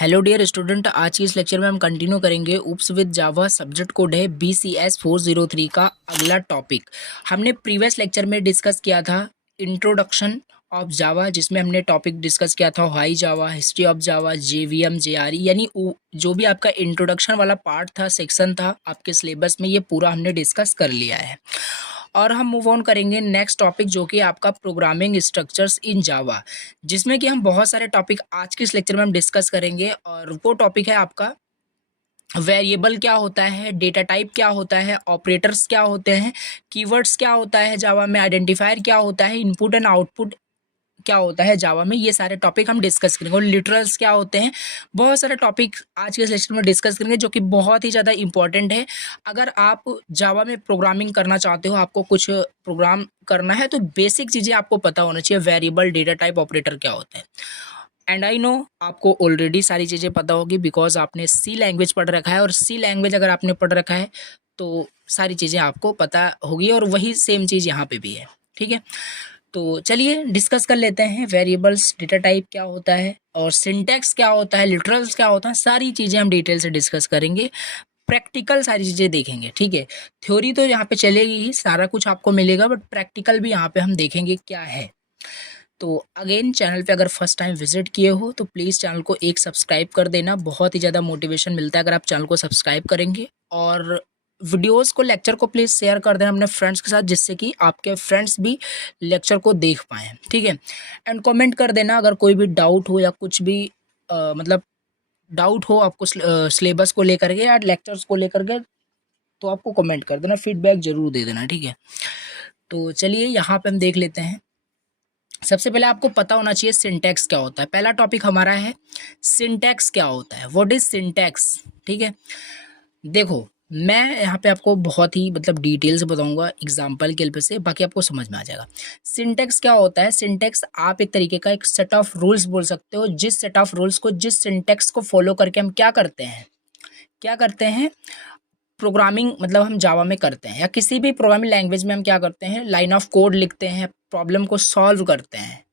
Hello dear student, आज की इस लेक्चर में हम कंटिन्यू करेंगे उप्स विद जावा। सब्जेक्ट कोड है BCS 403 का अगला टॉपिक। हमने प्रीवियस लेक्चर में डिस्कस किया था इंट्रोडक्शन ऑफ जावा, जिसमें हमने टॉपिक डिस्कस किया था high Java, history of Java, JVM, JRE, यानी जो भी आपका इंट्रोडक्शन वाला पार्ट था, सेक्शन था आपके सिलेबस में, ये पूरा हमने डिस्कस कर लिया है। और हम मूव ऑन करेंगे नेक्स्ट टॉपिक, जो कि आपका प्रोग्रामिंग स्ट्रक्चर्स इन जावा, जिसमें कि हम बहुत सारे टॉपिक आज के इस लेक्चर में हम डिस्कस करेंगे। और वो टॉपिक है आपका वेरिएबल क्या होता है, डेटा टाइप क्या होता है, ऑपरेटर्स क्या होते हैं, कीवर्ड्स क्या होता है जावा में, आइडेंटिफायर क्या होता है, इनपुट एंड आउटपुट क्या होता है जावा में। ये सारे टॉपिक हम डिस्कस करेंगे। और लिटरल्स क्या होते हैं, बहुत सारे टॉपिक आज के लेक्चर में डिस्कस करेंगे, जो कि बहुत ही ज़्यादा इंपॉर्टेंट है। अगर आप जावा में प्रोग्रामिंग करना चाहते हो, आपको कुछ प्रोग्राम करना है, तो बेसिक चीज़ें आपको पता होना चाहिए। वेरिएबल, डेटा टाइप, ऑपरेटर क्या होता है। एंड आई नो आपको ऑलरेडी सारी चीज़ें पता होगी, बिकॉज आपने सी लैंग्वेज पढ़ रखा है। और सी लैंग्वेज अगर आपने पढ़ रखा है तो सारी चीज़ें आपको पता होगी, और वही सेम चीज़ यहाँ पे भी है। ठीक है, तो चलिए डिस्कस कर लेते हैं। वेरिएबल्स, डेटा टाइप क्या होता है, और सिंटैक्स क्या होता है, लिटरल्स क्या होता है, सारी चीज़ें हम डिटेल से डिस्कस करेंगे। प्रैक्टिकल सारी चीज़ें देखेंगे। ठीक है, थ्योरी तो यहाँ पे चलेगी ही, सारा कुछ आपको मिलेगा, बट प्रैक्टिकल भी यहाँ पे हम देखेंगे क्या है। तो अगेन, चैनल पे अगर फर्स्ट टाइम विजिट किए हो तो प्लीज़ चैनल को एक सब्सक्राइब कर देना। बहुत ही ज़्यादा मोटिवेशन मिलता है अगर आप चैनल को सब्सक्राइब करेंगे। और वीडियोस को, लेक्चर को प्लीज़ शेयर कर देना अपने फ्रेंड्स के साथ, जिससे कि आपके फ्रेंड्स भी लेक्चर को देख पाएँ। ठीक है, एंड कमेंट कर देना अगर कोई भी डाउट हो या कुछ भी मतलब डाउट हो आपको सिलेबस को लेकर के या लेक्चर्स को लेकर के, तो आपको कमेंट कर देना, फीडबैक जरूर दे देना। ठीक है, तो चलिए यहाँ पे हम देख लेते हैं। सबसे पहले आपको पता होना चाहिए सिंटैक्स क्या होता है। पहला टॉपिक हमारा है सिंटैक्स क्या होता है, व्हाट इज सिंटैक्स। ठीक है, देखो मैं यहाँ पे आपको बहुत ही मतलब डिटेल से बताऊंगा एग्जांपल के हेल्प से, बाकी आपको समझ में आ जाएगा। सिंटैक्स क्या होता है, सिंटैक्स आप एक तरीके का एक सेट ऑफ रूल्स बोल सकते हो, जिस सेट ऑफ रूल्स को, जिस सिंटैक्स को फॉलो करके हम क्या करते हैं प्रोग्रामिंग, मतलब हम जावा में करते हैं या किसी भी प्रोग्रामिंग लैंग्वेज में हम क्या करते हैं, लाइन ऑफ कोड लिखते हैं, प्रॉब्लम को सॉल्व करते हैं।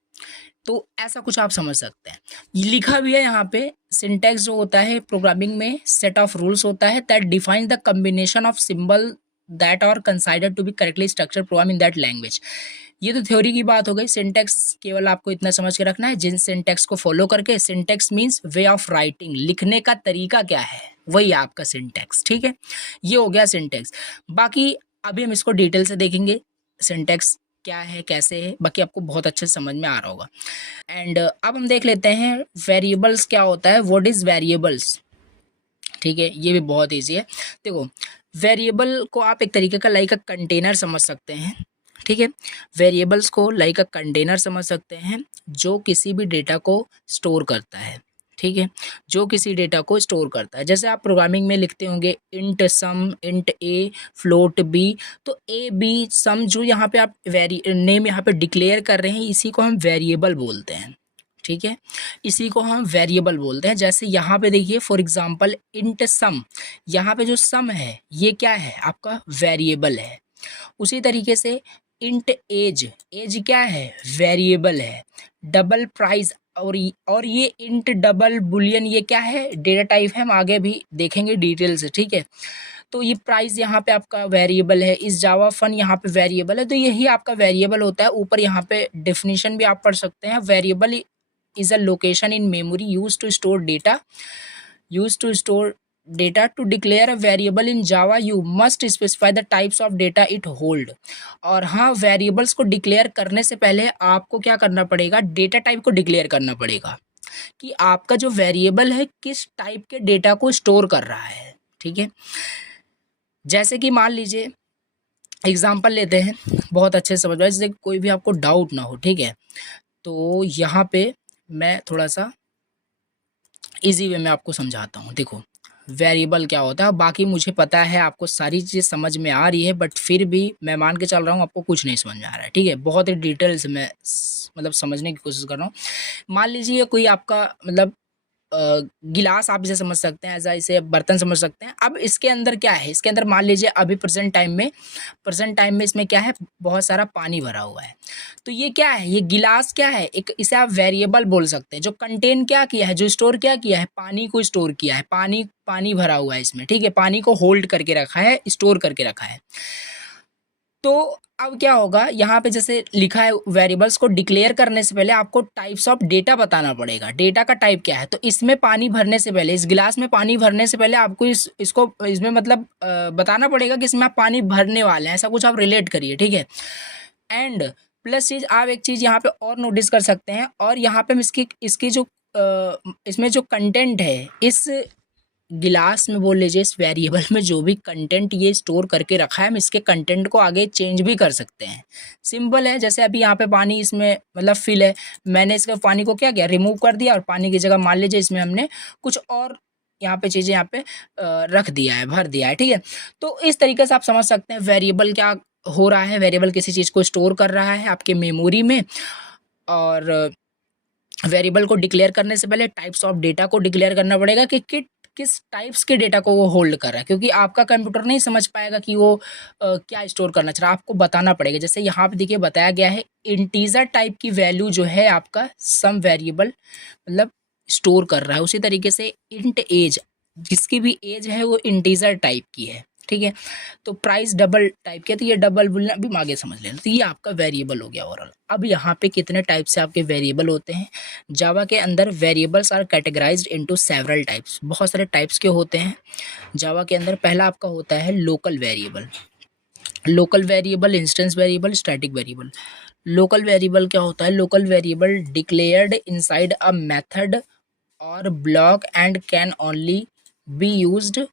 तो ऐसा कुछ आप समझ सकते हैं। ये लिखा भी है यहाँ पे, सिंटैक्स जो होता है प्रोग्रामिंग में सेट ऑफ रूल्स होता है that define the combination of symbol that are considered to be correctly structure program in that language. ये तो थ्योरी की बात हो गई। सिंटैक्स केवल आपको इतना समझ के रखना है, जिन सिंटैक्स को फॉलो करके, syntax means way of writing, लिखने का तरीका क्या है, वही आपका सिंटैक्स। ठीक है, ये हो गया सिंटैक्स। बाकी अभी हम इसको डिटेल से देखेंगे, सिंटैक्स क्या है, कैसे है, बाकी आपको बहुत अच्छे से समझ में आ रहा होगा। एंड अब हम देख लेते हैं वेरिएबल्स क्या होता है, व्हाट इज वेरिएबल्स। ठीक है, ये भी बहुत ईजी है। देखो, वेरिएबल को आप एक तरीके का लाइक अ कंटेनर समझ सकते हैं। ठीक है, वेरिएबल्स को लाइक अ कंटेनर समझ सकते हैं, जो किसी भी डेटा को स्टोर करता है। ठीक है, जो किसी डेटा को स्टोर करता है, जैसे आप प्रोग्रामिंग में लिखते होंगे इंट सम, इंट ए, फ्लोट बी। तो ए बी सम जो यहाँ पे आप नेम यहाँ पे डिक्लेयर कर रहे हैं, इसी को हम वेरिएबल बोलते हैं। ठीक है, इसी को हम वेरिएबल बोलते हैं। जैसे यहाँ पे देखिए फॉर एग्जांपल इंट सम, यहाँ पे जो सम है ये क्या है, आपका वेरिएबल है। उसी तरीके से इंट एज, एज क्या है, वेरिएबल है। डबल प्राइस, और ये इंट डबल बुलियन, ये क्या है, डेटा टाइप है, हम आगे भी देखेंगे डिटेल से। ठीक है, तो ये प्राइस यहाँ पे आपका वेरिएबल है, इस जावा फन यहाँ पे वेरिएबल है, तो यही आपका वेरिएबल होता है। ऊपर यहाँ पे डेफिनेशन भी आप पढ़ सकते हैं, variable is a location in memory used to store data to declare a variable in java you must specify the types of data it hold। और हाँ, वेरिएबल्स को डिक्लेयर करने से पहले आपको क्या करना पड़ेगा, डेटा टाइप को डिक्लेयर करना पड़ेगा कि आपका जो वेरिएबल है किस टाइप के डेटा को स्टोर कर रहा है। ठीक है, जैसे कि मान लीजिए एग्जांपल लेते हैं, बहुत अच्छे से समझ में, जैसे कोई भी आपको डाउट ना हो। ठीक है, तो यहाँ पे मैं थोड़ा सा इजी वे में आपको समझाता हूँ। देखो, वेरिएबल क्या होता है, बाकी मुझे पता है आपको सारी चीज़ समझ में आ रही है, बट फिर भी मैं मान के चल रहा हूँ आपको कुछ नहीं समझ में आ रहा है। ठीक है, बहुत ही डिटेल से मैं मतलब समझने की कोशिश कर रहा हूँ। मान लीजिए कोई आपका मतलब गिलास आप इसे समझ सकते हैं, ऐसा इसे बर्तन समझ सकते हैं। अब इसके अंदर क्या है, इसके अंदर मान लीजिए अभी प्रेजेंट टाइम में इसमें क्या है, बहुत सारा पानी भरा हुआ है। तो ये क्या है, ये गिलास क्या है, एक इसे आप वेरिएबल बोल सकते हैं, जो कंटेन क्या किया है, जो स्टोर क्या किया है, पानी को स्टोर किया है। पानी पानी भरा हुआ है इसमें, ठीक है, पानी को होल्ड करके रखा है, स्टोर करके रखा है। तो अब क्या होगा, यहाँ पे जैसे लिखा है वेरिएबल्स को डिक्लेयर करने से पहले आपको टाइप्स ऑफ डेटा बताना पड़ेगा। डेटा का टाइप क्या है, तो इसमें पानी भरने से पहले, इस गिलास में पानी भरने से पहले आपको इसको इसमें मतलब बताना पड़ेगा कि इसमें आप पानी भरने वाले हैं, ऐसा कुछ आप रिलेट करिए, ठीक है। एंड प्लस चीज, आप एक चीज यहाँ पे और नोटिस कर सकते हैं, और यहाँ पे हम इसकी जो इसमें जो कंटेंट है, इस गिलास में बोल लीजिए, इस वेरिएबल में जो भी कंटेंट ये स्टोर करके रखा है, हम इसके कंटेंट को आगे चेंज भी कर सकते हैं। सिंपल है, जैसे अभी यहाँ पे पानी इसमें मतलब फिल है, मैंने इसके पानी को क्या किया, रिमूव कर दिया, और पानी की जगह मान लीजिए इसमें हमने कुछ और यहाँ पे चीज़ें यहाँ पे रख दिया है, भर दिया है, ठीक है। तो इस तरीके से आप समझ सकते हैं वेरिएबल क्या हो रहा है। वेरिएबल किसी चीज़ को स्टोर कर रहा है आपके मेमोरी में, और वेरिएबल को डिक्लेयर करने से पहले टाइप्स ऑफ डेटा को डिक्लेयर करना पड़ेगा कि किस टाइप्स के डेटा को वो होल्ड कर रहा है, क्योंकि आपका कंप्यूटर नहीं समझ पाएगा कि वो क्या स्टोर करना चाह रहा है, आपको बताना पड़ेगा। जैसे यहाँ पे देखिए बताया गया है, इंटीजर टाइप की वैल्यू जो है आपका सम वेरिएबल मतलब स्टोर कर रहा है। उसी तरीके से इंट एज, जिसकी भी एज है वो इंटीजर टाइप की है, ठीक है। तो प्राइस डबल टाइप के, तो ये डबल बोलना अभी आगे समझ लेना। तो ये आपका वेरिएबल हो गया ओवरऑल। अब यहाँ पे कितने टाइप से आपके वेरिएबल होते हैं, जावा के अंदर variables are categorized into several types, बहुत सारे टाइप्स के होते हैं जावा के अंदर। पहला आपका होता है local variable. Local variable, instance variable, static variable. Local variable क्या होता है, local variable declared inside a method और block and can only be used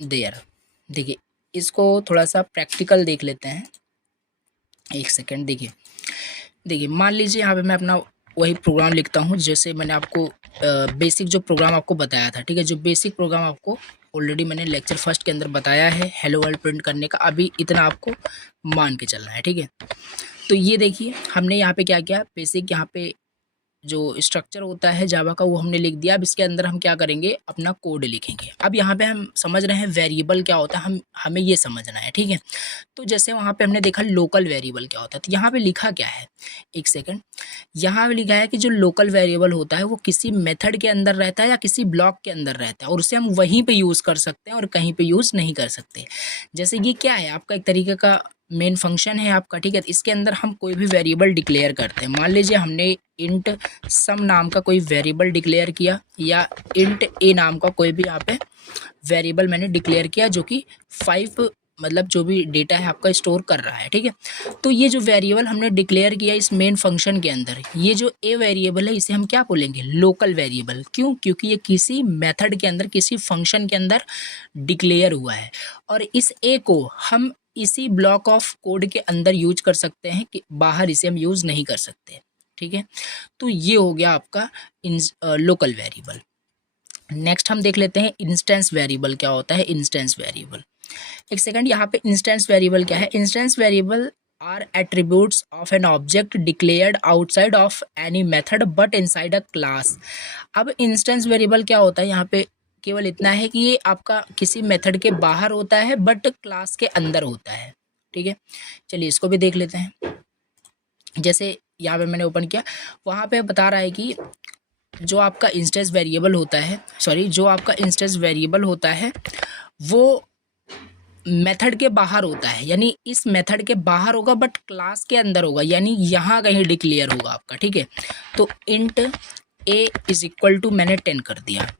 there. देखिए इसको थोड़ा सा प्रैक्टिकल देख लेते हैं, एक सेकेंड। देखिए मान लीजिए यहाँ पे मैं अपना वही प्रोग्राम लिखता हूँ, जैसे मैंने आपको बेसिक जो प्रोग्राम आपको बताया था, ठीक है। जो बेसिक प्रोग्राम आपको ऑलरेडी मैंने लेक्चर फर्स्ट के अंदर बताया है, हेलो वर्ल्ड प्रिंट करने का, अभी इतना आपको मान के चलना है, ठीक है। तो ये देखिए हमने यहाँ पे क्या किया, बेसिक यहाँ पे जो स्ट्रक्चर होता है जावा का वो हमने लिख दिया। अब इसके अंदर हम क्या करेंगे, अपना कोड लिखेंगे। अब यहाँ पे हम समझ रहे हैं वेरिएबल क्या होता है, हमें ये समझना है, ठीक है। तो जैसे वहाँ पे हमने देखा लोकल वेरिएबल क्या होता है, तो यहाँ पे लिखा क्या है, एक सेकंड। यहाँ पे लिखा है कि जो लोकल वेरिएबल होता है वो किसी मेथड के अंदर रहता है या किसी ब्लॉक के अंदर रहता है, और उसे हम वहीं पे यूज़ कर सकते हैं और कहीं पे यूज़ नहीं कर सकते। जैसे ये क्या है, आपका एक तरीके का मेन फंक्शन है आपका, ठीक है। इसके अंदर हम कोई भी वेरिएबल डिक्लेयर करते हैं। मान लीजिए हमने इंट सम नाम का कोई वेरिएबल डिक्लेयर किया, या इंट ए नाम का कोई भी यहाँ पे वेरिएबल मैंने डिक्लेयर किया, जो कि 5 मतलब जो भी डेटा है आपका स्टोर कर रहा है, ठीक है। तो ये जो वेरिएबल हमने डिक्लेयर किया इस मेन फंक्शन के अंदर, ये जो ए वेरिएबल है इसे हम क्या बोलेंगे, लोकल वेरिएबल। क्यों, क्योंकि ये किसी मेथड के अंदर, किसी फंक्शन के अंदर डिक्लेयर हुआ है, और इस ए को हम इसी ब्लॉक ऑफ कोड के अंदर यूज कर सकते हैं, कि बाहर इसे हम यूज नहीं कर सकते, ठीक है। तो ये हो गया आपका लोकल वेरिएबल। नेक्स्ट हम देख लेते हैं इंस्टेंस वेरिएबल क्या होता है। इंस्टेंस वेरिएबल, एक सेकंड, यहाँ पे इंस्टेंस वेरिएबल क्या है। Instance variable are attributes of an object declared outside of any method but inside a class. अब इंस्टेंस वेरिएबल क्या होता है, यहाँ पे केवल इतना है कि ये आपका किसी मेथड के बाहर होता है बट क्लास के अंदर होता है, ठीक है। चलिए इसको भी देख लेते हैं। जैसे यहाँ पे मैंने ओपन किया, वहाँ पे बता रहा है कि जो आपका इंस्टेंस वेरिएबल होता है, जो आपका इंस्टेंस वेरिएबल होता है वो मेथड के बाहर होता है, यानी इस मेथड के बाहर होगा बट क्लास के अंदर होगा, यानी यहाँ कहीं डिक्लेयर होगा आपका, ठीक है। तो int a is equal to मैंने 10 कर दिया।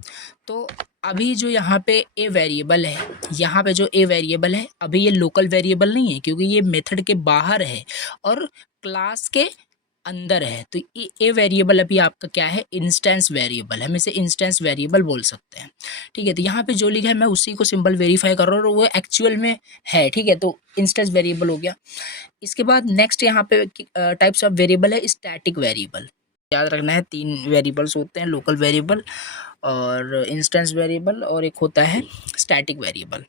तो अभी जो यहाँ पे ए वेरिएबल है, यहाँ पे जो ए वेरिएबल है, अभी ये लोकल वेरिएबल नहीं है, क्योंकि ये मेथड के बाहर है और क्लास के अंदर है। तो ए वेरिएबल अभी आपका क्या है, इंस्टेंस वेरिएबल है। हम इसे इंस्टेंस वेरिएबल बोल सकते हैं, ठीक है। तो यहाँ पे जो लिखा है मैं उसी को सिंपल वेरीफाई कर रहा हूँ और वो एक्चुअल में है, ठीक है। तो इंस्टेंस वेरिएबल हो गया। इसके बाद नेक्स्ट यहाँ पे टाइप्स ऑफ वेरिएबल है स्टैटिक वेरिएबल। याद रखना है 3 वेरिएबल्स होते हैं, लोकल वेरिएबल और इंस्टेंस वेरिएबल और एक होता है स्टैटिक वेरिएबल,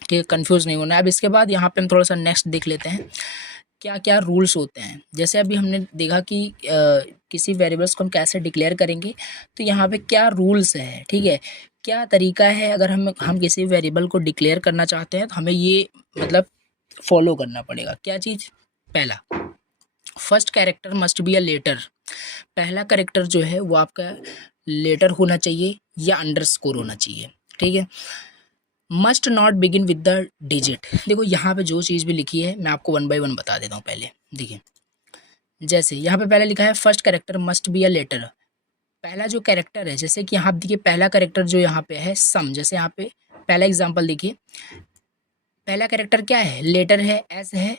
ठीक है। कंफ्यूज नहीं होना है। अब इसके बाद यहाँ पे हम थोड़ा सा नेक्स्ट देख लेते हैं क्या क्या रूल्स होते हैं। जैसे अभी हमने देखा कि किसी वेरिएबल्स को हम कैसे डिक्लेयर करेंगे, तो यहाँ पे क्या रूल्स है, ठीक है, क्या तरीका है। अगर हम किसी वेरिएबल को डिक्लेयर करना चाहते हैं तो हमें ये मतलब फॉलो करना पड़ेगा। क्या चीज़, पहला, first character must be a letter. पहला कैरेक्टर जो है वो आपका लेटर होना चाहिए या अंडरस्कोर होना चाहिए, ठीक है। Must not begin with the digit. देखो यहाँ पे जो चीज़ भी लिखी है मैं आपको 1 बाय 1 बता देता हूँ। पहले देखिए, जैसे यहाँ पे पहले लिखा है first character must be a letter. पहला जो कैरेक्टर है, जैसे कि यहाँ देखिए पहला कैरेक्टर जो यहाँ पे है सम, जैसे यहाँ पे पहला एग्जांपल देखिए, पहला कैरेक्टर क्या है, लेटर है, एस है,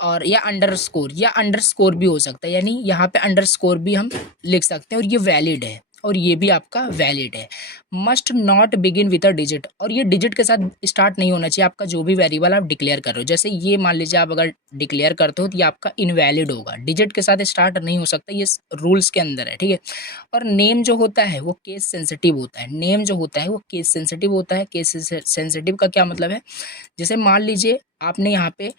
और या अंडरस्कोर भी हो सकता है, यानी यहाँ पे अंडरस्कोर भी हम लिख सकते हैं और ये वैलिड है और ये भी आपका वैलिड है। Must not begin with a digit, और ये डिजिट के साथ स्टार्ट नहीं होना चाहिए आपका जो भी वेरिएबल आप डिक्लेयर कर रहे हो। जैसे ये मान लीजिए आप अगर डिक्लेयर करते हो तो ये आपका इनवैलिड होगा, डिजिट के साथ स्टार्ट नहीं हो सकता, ये रूल्स के अंदर है, ठीक है। और नेम जो होता है वो केस सेंसिटिव होता है, नेम जो होता है वो केस सेंसिटिव होता है। केस सेंसिटिव का क्या मतलब है, जैसे मान लीजिए आपने यहाँ पे,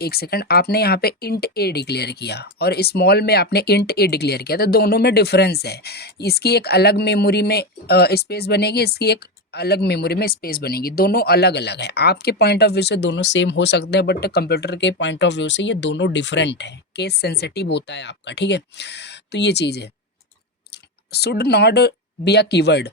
एक सेकंड, आपने यहाँ पे इंट ए डिक्लेयर किया और स्मॉल में आपने इंट ए डिक्लेयर किया, तो दोनों में डिफरेंस है। इसकी एक अलग मेमोरी में स्पेस बनेगी, इसकी एक अलग मेमोरी में स्पेस बनेगी, दोनों अलग अलग है। आपके पॉइंट ऑफ व्यू से दोनों सेम हो सकते हैं, बट कंप्यूटर के पॉइंट ऑफ व्यू से ये दोनों डिफरेंट है, केस सेंसिटिव होता है आपका, ठीक है। तो ये चीज़ है। Should not be a keyword,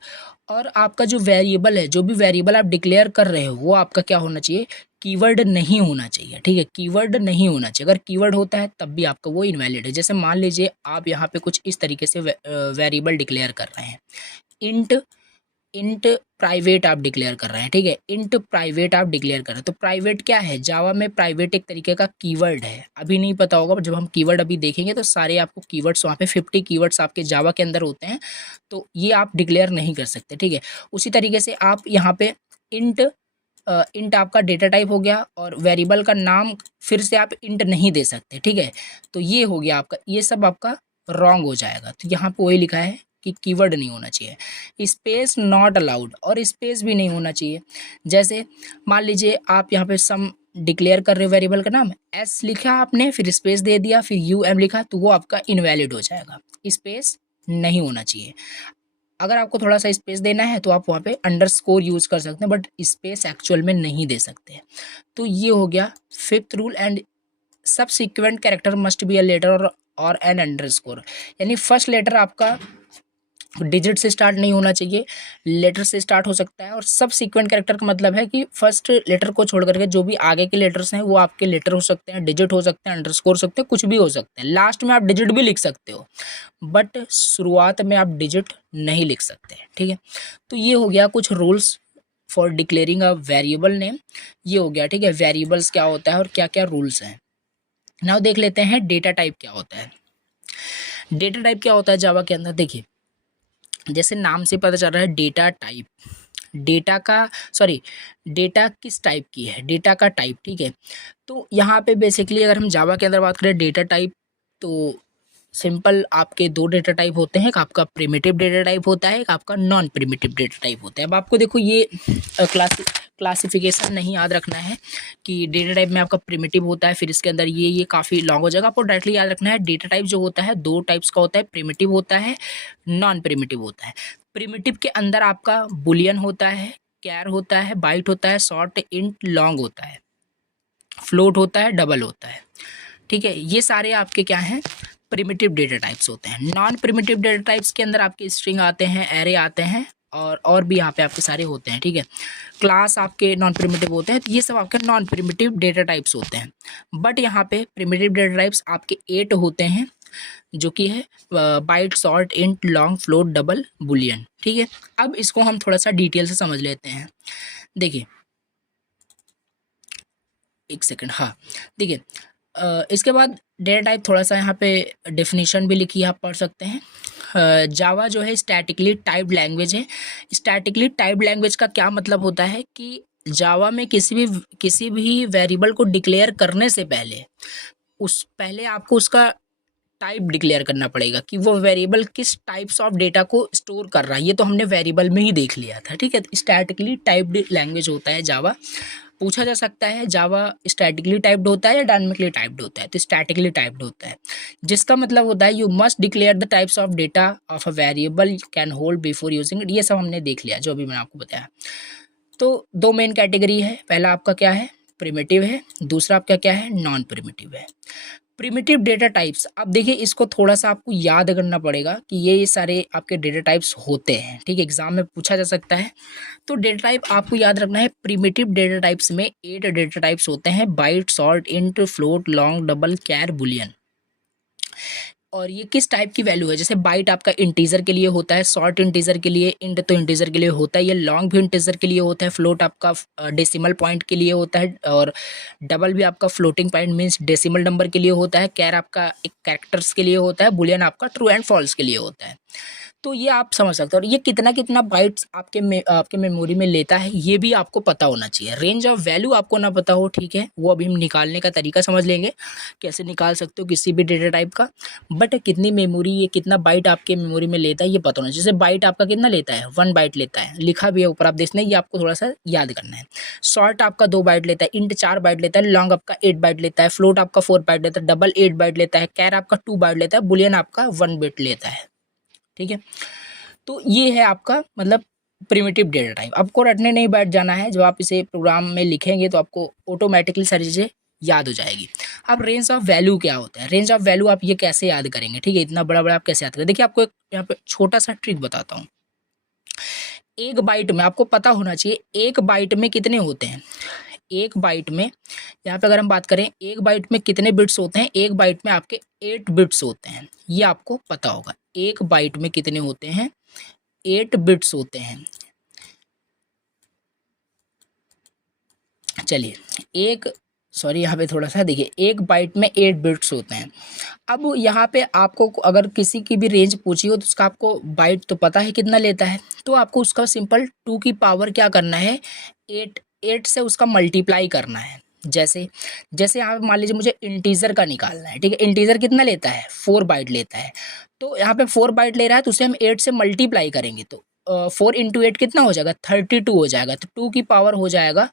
और आपका जो वेरिएबल है, जो भी वेरिएबल आप डिक्लेयर कर रहे हो वो आपका क्या होना चाहिए, कीवर्ड नहीं होना चाहिए, ठीक है। कीवर्ड नहीं होना चाहिए, अगर कीवर्ड होता है तब भी आपका वो इनवैलिड है। जैसे मान लीजिए आप यहाँ पे कुछ इस तरीके से वेरिएबल डिक्लेयर कर रहे हैं, इंट इंट प्राइवेट आप डिक्लेयर कर रहे हैं, ठीक है, इंट प्राइवेट आप डिक्लेयर कर रहे हैं। तो प्राइवेट क्या है, जावा में प्राइवेट एक तरीके का कीवर्ड है, अभी नहीं पता होगा, जब हम कीवर्ड अभी देखेंगे तो सारे आपको कीवर्ड्स वहाँ पे 50 कीवर्ड्स आपके जावा के अंदर होते हैं, तो ये आप डिक्लेयर नहीं कर सकते, ठीक है। उसी तरीके से आप यहाँ पे इंट आपका डेटा टाइप हो गया, और वेरिएबल का नाम फिर से आप इंट नहीं दे सकते, ठीक है। तो ये हो गया आपका, ये सब आपका रॉन्ग हो जाएगा। तो यहाँ पे वही लिखा है कि कीवर्ड नहीं होना चाहिए, स्पेस नॉट अलाउड, और स्पेस भी नहीं होना चाहिए। जैसे मान लीजिए आप यहाँ पे सम डिक्लेयर कर रहे हो, वेरिएबल का नाम एस लिखा आपने, फिर स्पेस दे दिया, फिर यू एम लिखा, तो वो आपका इनवैलिड हो जाएगा, स्पेस नहीं होना चाहिए। अगर आपको थोड़ा सा स्पेस देना है तो आप वहाँ पे अंडरस्कोर यूज़ कर सकते हैं, बट स्पेस एक्चुअल में नहीं दे सकते। तो ये हो गया fifth rule. And subsequent character must be a letter और एन अंडरस्कोर, यानी फर्स्ट लेटर आपका डिजिट से स्टार्ट नहीं होना चाहिए, लेटर से स्टार्ट हो सकता है। और सब सीक्वेंट कैरेक्टर का मतलब है कि फर्स्ट लेटर को छोड़ करके जो भी आगे के लेटर्स हैं वो आपके लेटर हो सकते हैं, डिजिट हो सकते हैं, अंडरस्कोर हो सकते हैं, कुछ भी हो सकते हैं। लास्ट में आप डिजिट भी लिख सकते हो, बट शुरुआत में आप डिजिट नहीं लिख सकते, ठीक है। तो ये हो गया कुछ rules for declaring a variable name, ये हो गया, ठीक है। वेरिएबल्स क्या होता है और क्या क्या रूल्स हैं। नाउ देख लेते हैं डेटा टाइप क्या होता है। डेटा टाइप क्या होता है जावा के अंदर, देखिए जैसे नाम से पता चल रहा है डेटा टाइप, डेटा किस टाइप की है, डेटा का टाइप, ठीक है। तो यहाँ पे बेसिकली अगर हम जावा के अंदर बात करें डेटा टाइप, तो सिंपल आपके दो डेटा टाइप होते हैं, एक आपका प्रिमिटिव डेटा टाइप होता है, एक आपका नॉन प्रिमिटिव डेटा टाइप होता है। अब आपको देखो ये क्लासिफिकेशन नहीं याद रखना है कि डेटा टाइप में आपका प्रिमिटिव होता है, फिर इसके अंदर ये काफ़ी लॉन्ग हो जाएगा। आपको डायरेक्टली याद रखना है डेटा टाइप जो होता है दो टाइप्स का होता है, प्रिमिटिव होता है, नॉन प्रिमिटिव होता है। प्रिमिटिव के अंदर आपका बुलियन होता है, कैर होता है, बाइट होता है, शॉर्ट, इंट, लॉन्ग होता है, फ्लोट होता है, डबल होता है, ठीक है। ये सारे आपके क्या हैं, प्रिमिटिव डेटा टाइप्स होते हैं। नॉन प्रिमिटिव डेटा टाइप्स के अंदर आपके स्ट्रिंग आते हैं, एरे आते हैं, और भी यहाँ पे आपके सारे होते हैं, ठीक है। क्लास आपके नॉन प्रिमिटिव होते हैं, तो ये सब आपके नॉन प्रिमिटिव डेटा टाइप्स होते हैं। बट यहाँ पे प्रिमिटिव डेटा टाइप्स आपके 8 होते हैं, जो कि है byte, short, int, long, float, double, boolean, ठीक है। अब इसको हम थोड़ा सा डिटेल से समझ लेते हैं। देखिए एक सेकंड, हाँ देखिए इसके बाद डेटा टाइप थोड़ा सा यहाँ पे डेफिनेशन भी लिखी है, आप पढ़ सकते हैं। जावा जो है स्टैटिकली टाइप्ड लैंग्वेज है। स्टैटिकली टाइप्ड लैंग्वेज का क्या मतलब होता है कि जावा में किसी भी वेरिएबल को डिक्लेयर करने से पहले आपको उसका टाइप डिक्लेयर करना पड़ेगा कि वो वेरिएबल किस टाइप्स ऑफ डेटा को स्टोर कर रहा है। ये तो हमने वेरिएबल में ही देख लिया था, ठीक है। स्टैटिकली टाइप्ड लैंग्वेज होता है जावा। पूछा जा सकता है जावा स्टैटिकली टाइप्ड होता है या डायनामिकली टाइप्ड होता है, तो स्टैटिकली टाइप्ड होता है, जिसका मतलब होता है you must declare the types of data of a variable can hold before using it. ये सब हमने देख लिया जो अभी मैंने आपको बताया। तो दो मेन कैटेगरी है, पहला आपका क्या है, प्रिमिटिव है, दूसरा आपका क्या है, नॉन प्रिमिटिव है। प्रिमिटिव डेटा टाइप्स, अब देखिए इसको थोड़ा सा आपको याद करना पड़ेगा कि ये सारे आपके डेटा टाइप्स होते हैं, ठीक है, एग्जाम में पूछा जा सकता है। तो डेटा टाइप आपको याद रखना है, प्रिमिटिव डेटा टाइप्स में 8 डेटा टाइप्स होते हैं, byte, short, int, float, long, double, char, boolean. और ये किस टाइप की वैल्यू है, जैसे बाइट आपका इंटीजर के लिए होता है, शॉर्ट इंटीजर के लिए, इंट तो इंटीजर के लिए होता है, ये लॉन्ग भी इंटीजर के लिए होता है, फ्लोट आपका डेसिमल पॉइंट के लिए होता है, और डबल भी आपका floating point means decimal number के लिए होता है, कैर आपका एक कैरेक्टर्स के लिए होता है, बुलियन आपका ट्रू एंड फॉल्स के लिए होता है। तो ये आप समझ सकते हो, और ये कितना कितना बाइट्स आपके मेमोरी में लेता है ये भी आपको पता होना चाहिए। रेंज ऑफ वैल्यू आपको ना पता हो, ठीक है, वो अभी हम निकालने का तरीका समझ लेंगे, कैसे निकाल सकते हो किसी भी डेटा टाइप का, बट कितनी मेमोरी, ये कितना बाइट आपके मेमोरी में लेता है ये पता होना चाहिए। जैसे बाइट आपका कितना लेता है, 1 बाइट लेता है, लिखा भी है ऊपर, आप देखना ये आपको थोड़ा सा याद करना है। शॉर्ट आपका 2 बाइट लेता है, इंट 4 बाइट लेता है, लॉन्ग आपका 8 बाइट लेता है, फ्लोट आपका 4 बाइट लेता है, डबल 8 बाइट लेता है, कैर आपका 2 बाइट लेता है, बुलियन आपका 1 बिट लेता है, ठीक है। तो ये है आपका मतलब प्रिमिटिव डेटा टाइप। आपको रटने नहीं बैठ जाना है, जब आप इसे प्रोग्राम में लिखेंगे तो आपको ऑटोमेटिकली सारी चीज़ें याद हो जाएगी। अब रेंज ऑफ वैल्यू क्या होता है, रेंज ऑफ वैल्यू आप ये कैसे याद करेंगे, ठीक है, इतना बड़ा बड़ा आप कैसे याद करेंगे। देखिए आपको एक यहाँ पे छोटा सा ट्रिक बताता हूँ। एक बाइट में आपको पता होना चाहिए, एक बाइट में कितने होते हैं, एक बाइट में, यहाँ पे अगर हम बात करें एक बाइट में कितने बिट्स होते हैं, एक बाइट में आपके 8 बिट्स होते हैं, ये आपको पता होगा। एक बाइट में कितने होते हैं, 8 बिट्स होते हैं। चलिए यहाँ पे थोड़ा सा देखिए, एक बाइट में 8 बिट्स होते हैं। अब यहाँ पे आपको अगर किसी की भी रेंज पूछी हो तो उसका आपको बाइट तो पता है कितना लेता है, तो आपको उसका सिंपल 2 की पावर क्या करना है, 8 से उसका मल्टीप्लाई करना है। जैसे जैसे यहाँ पे मान लीजिए मुझे इंटीजर का निकालना है, ठीक है, इंटीजर कितना लेता है, 4 बाइट लेता है, तो यहाँ पे 4 बाइट ले रहा है तो उसे हम 8 से मल्टीप्लाई करेंगे, तो 4 इंटू 8 कितना हो जाएगा, 32 हो जाएगा, तो 2 की पावर हो जाएगा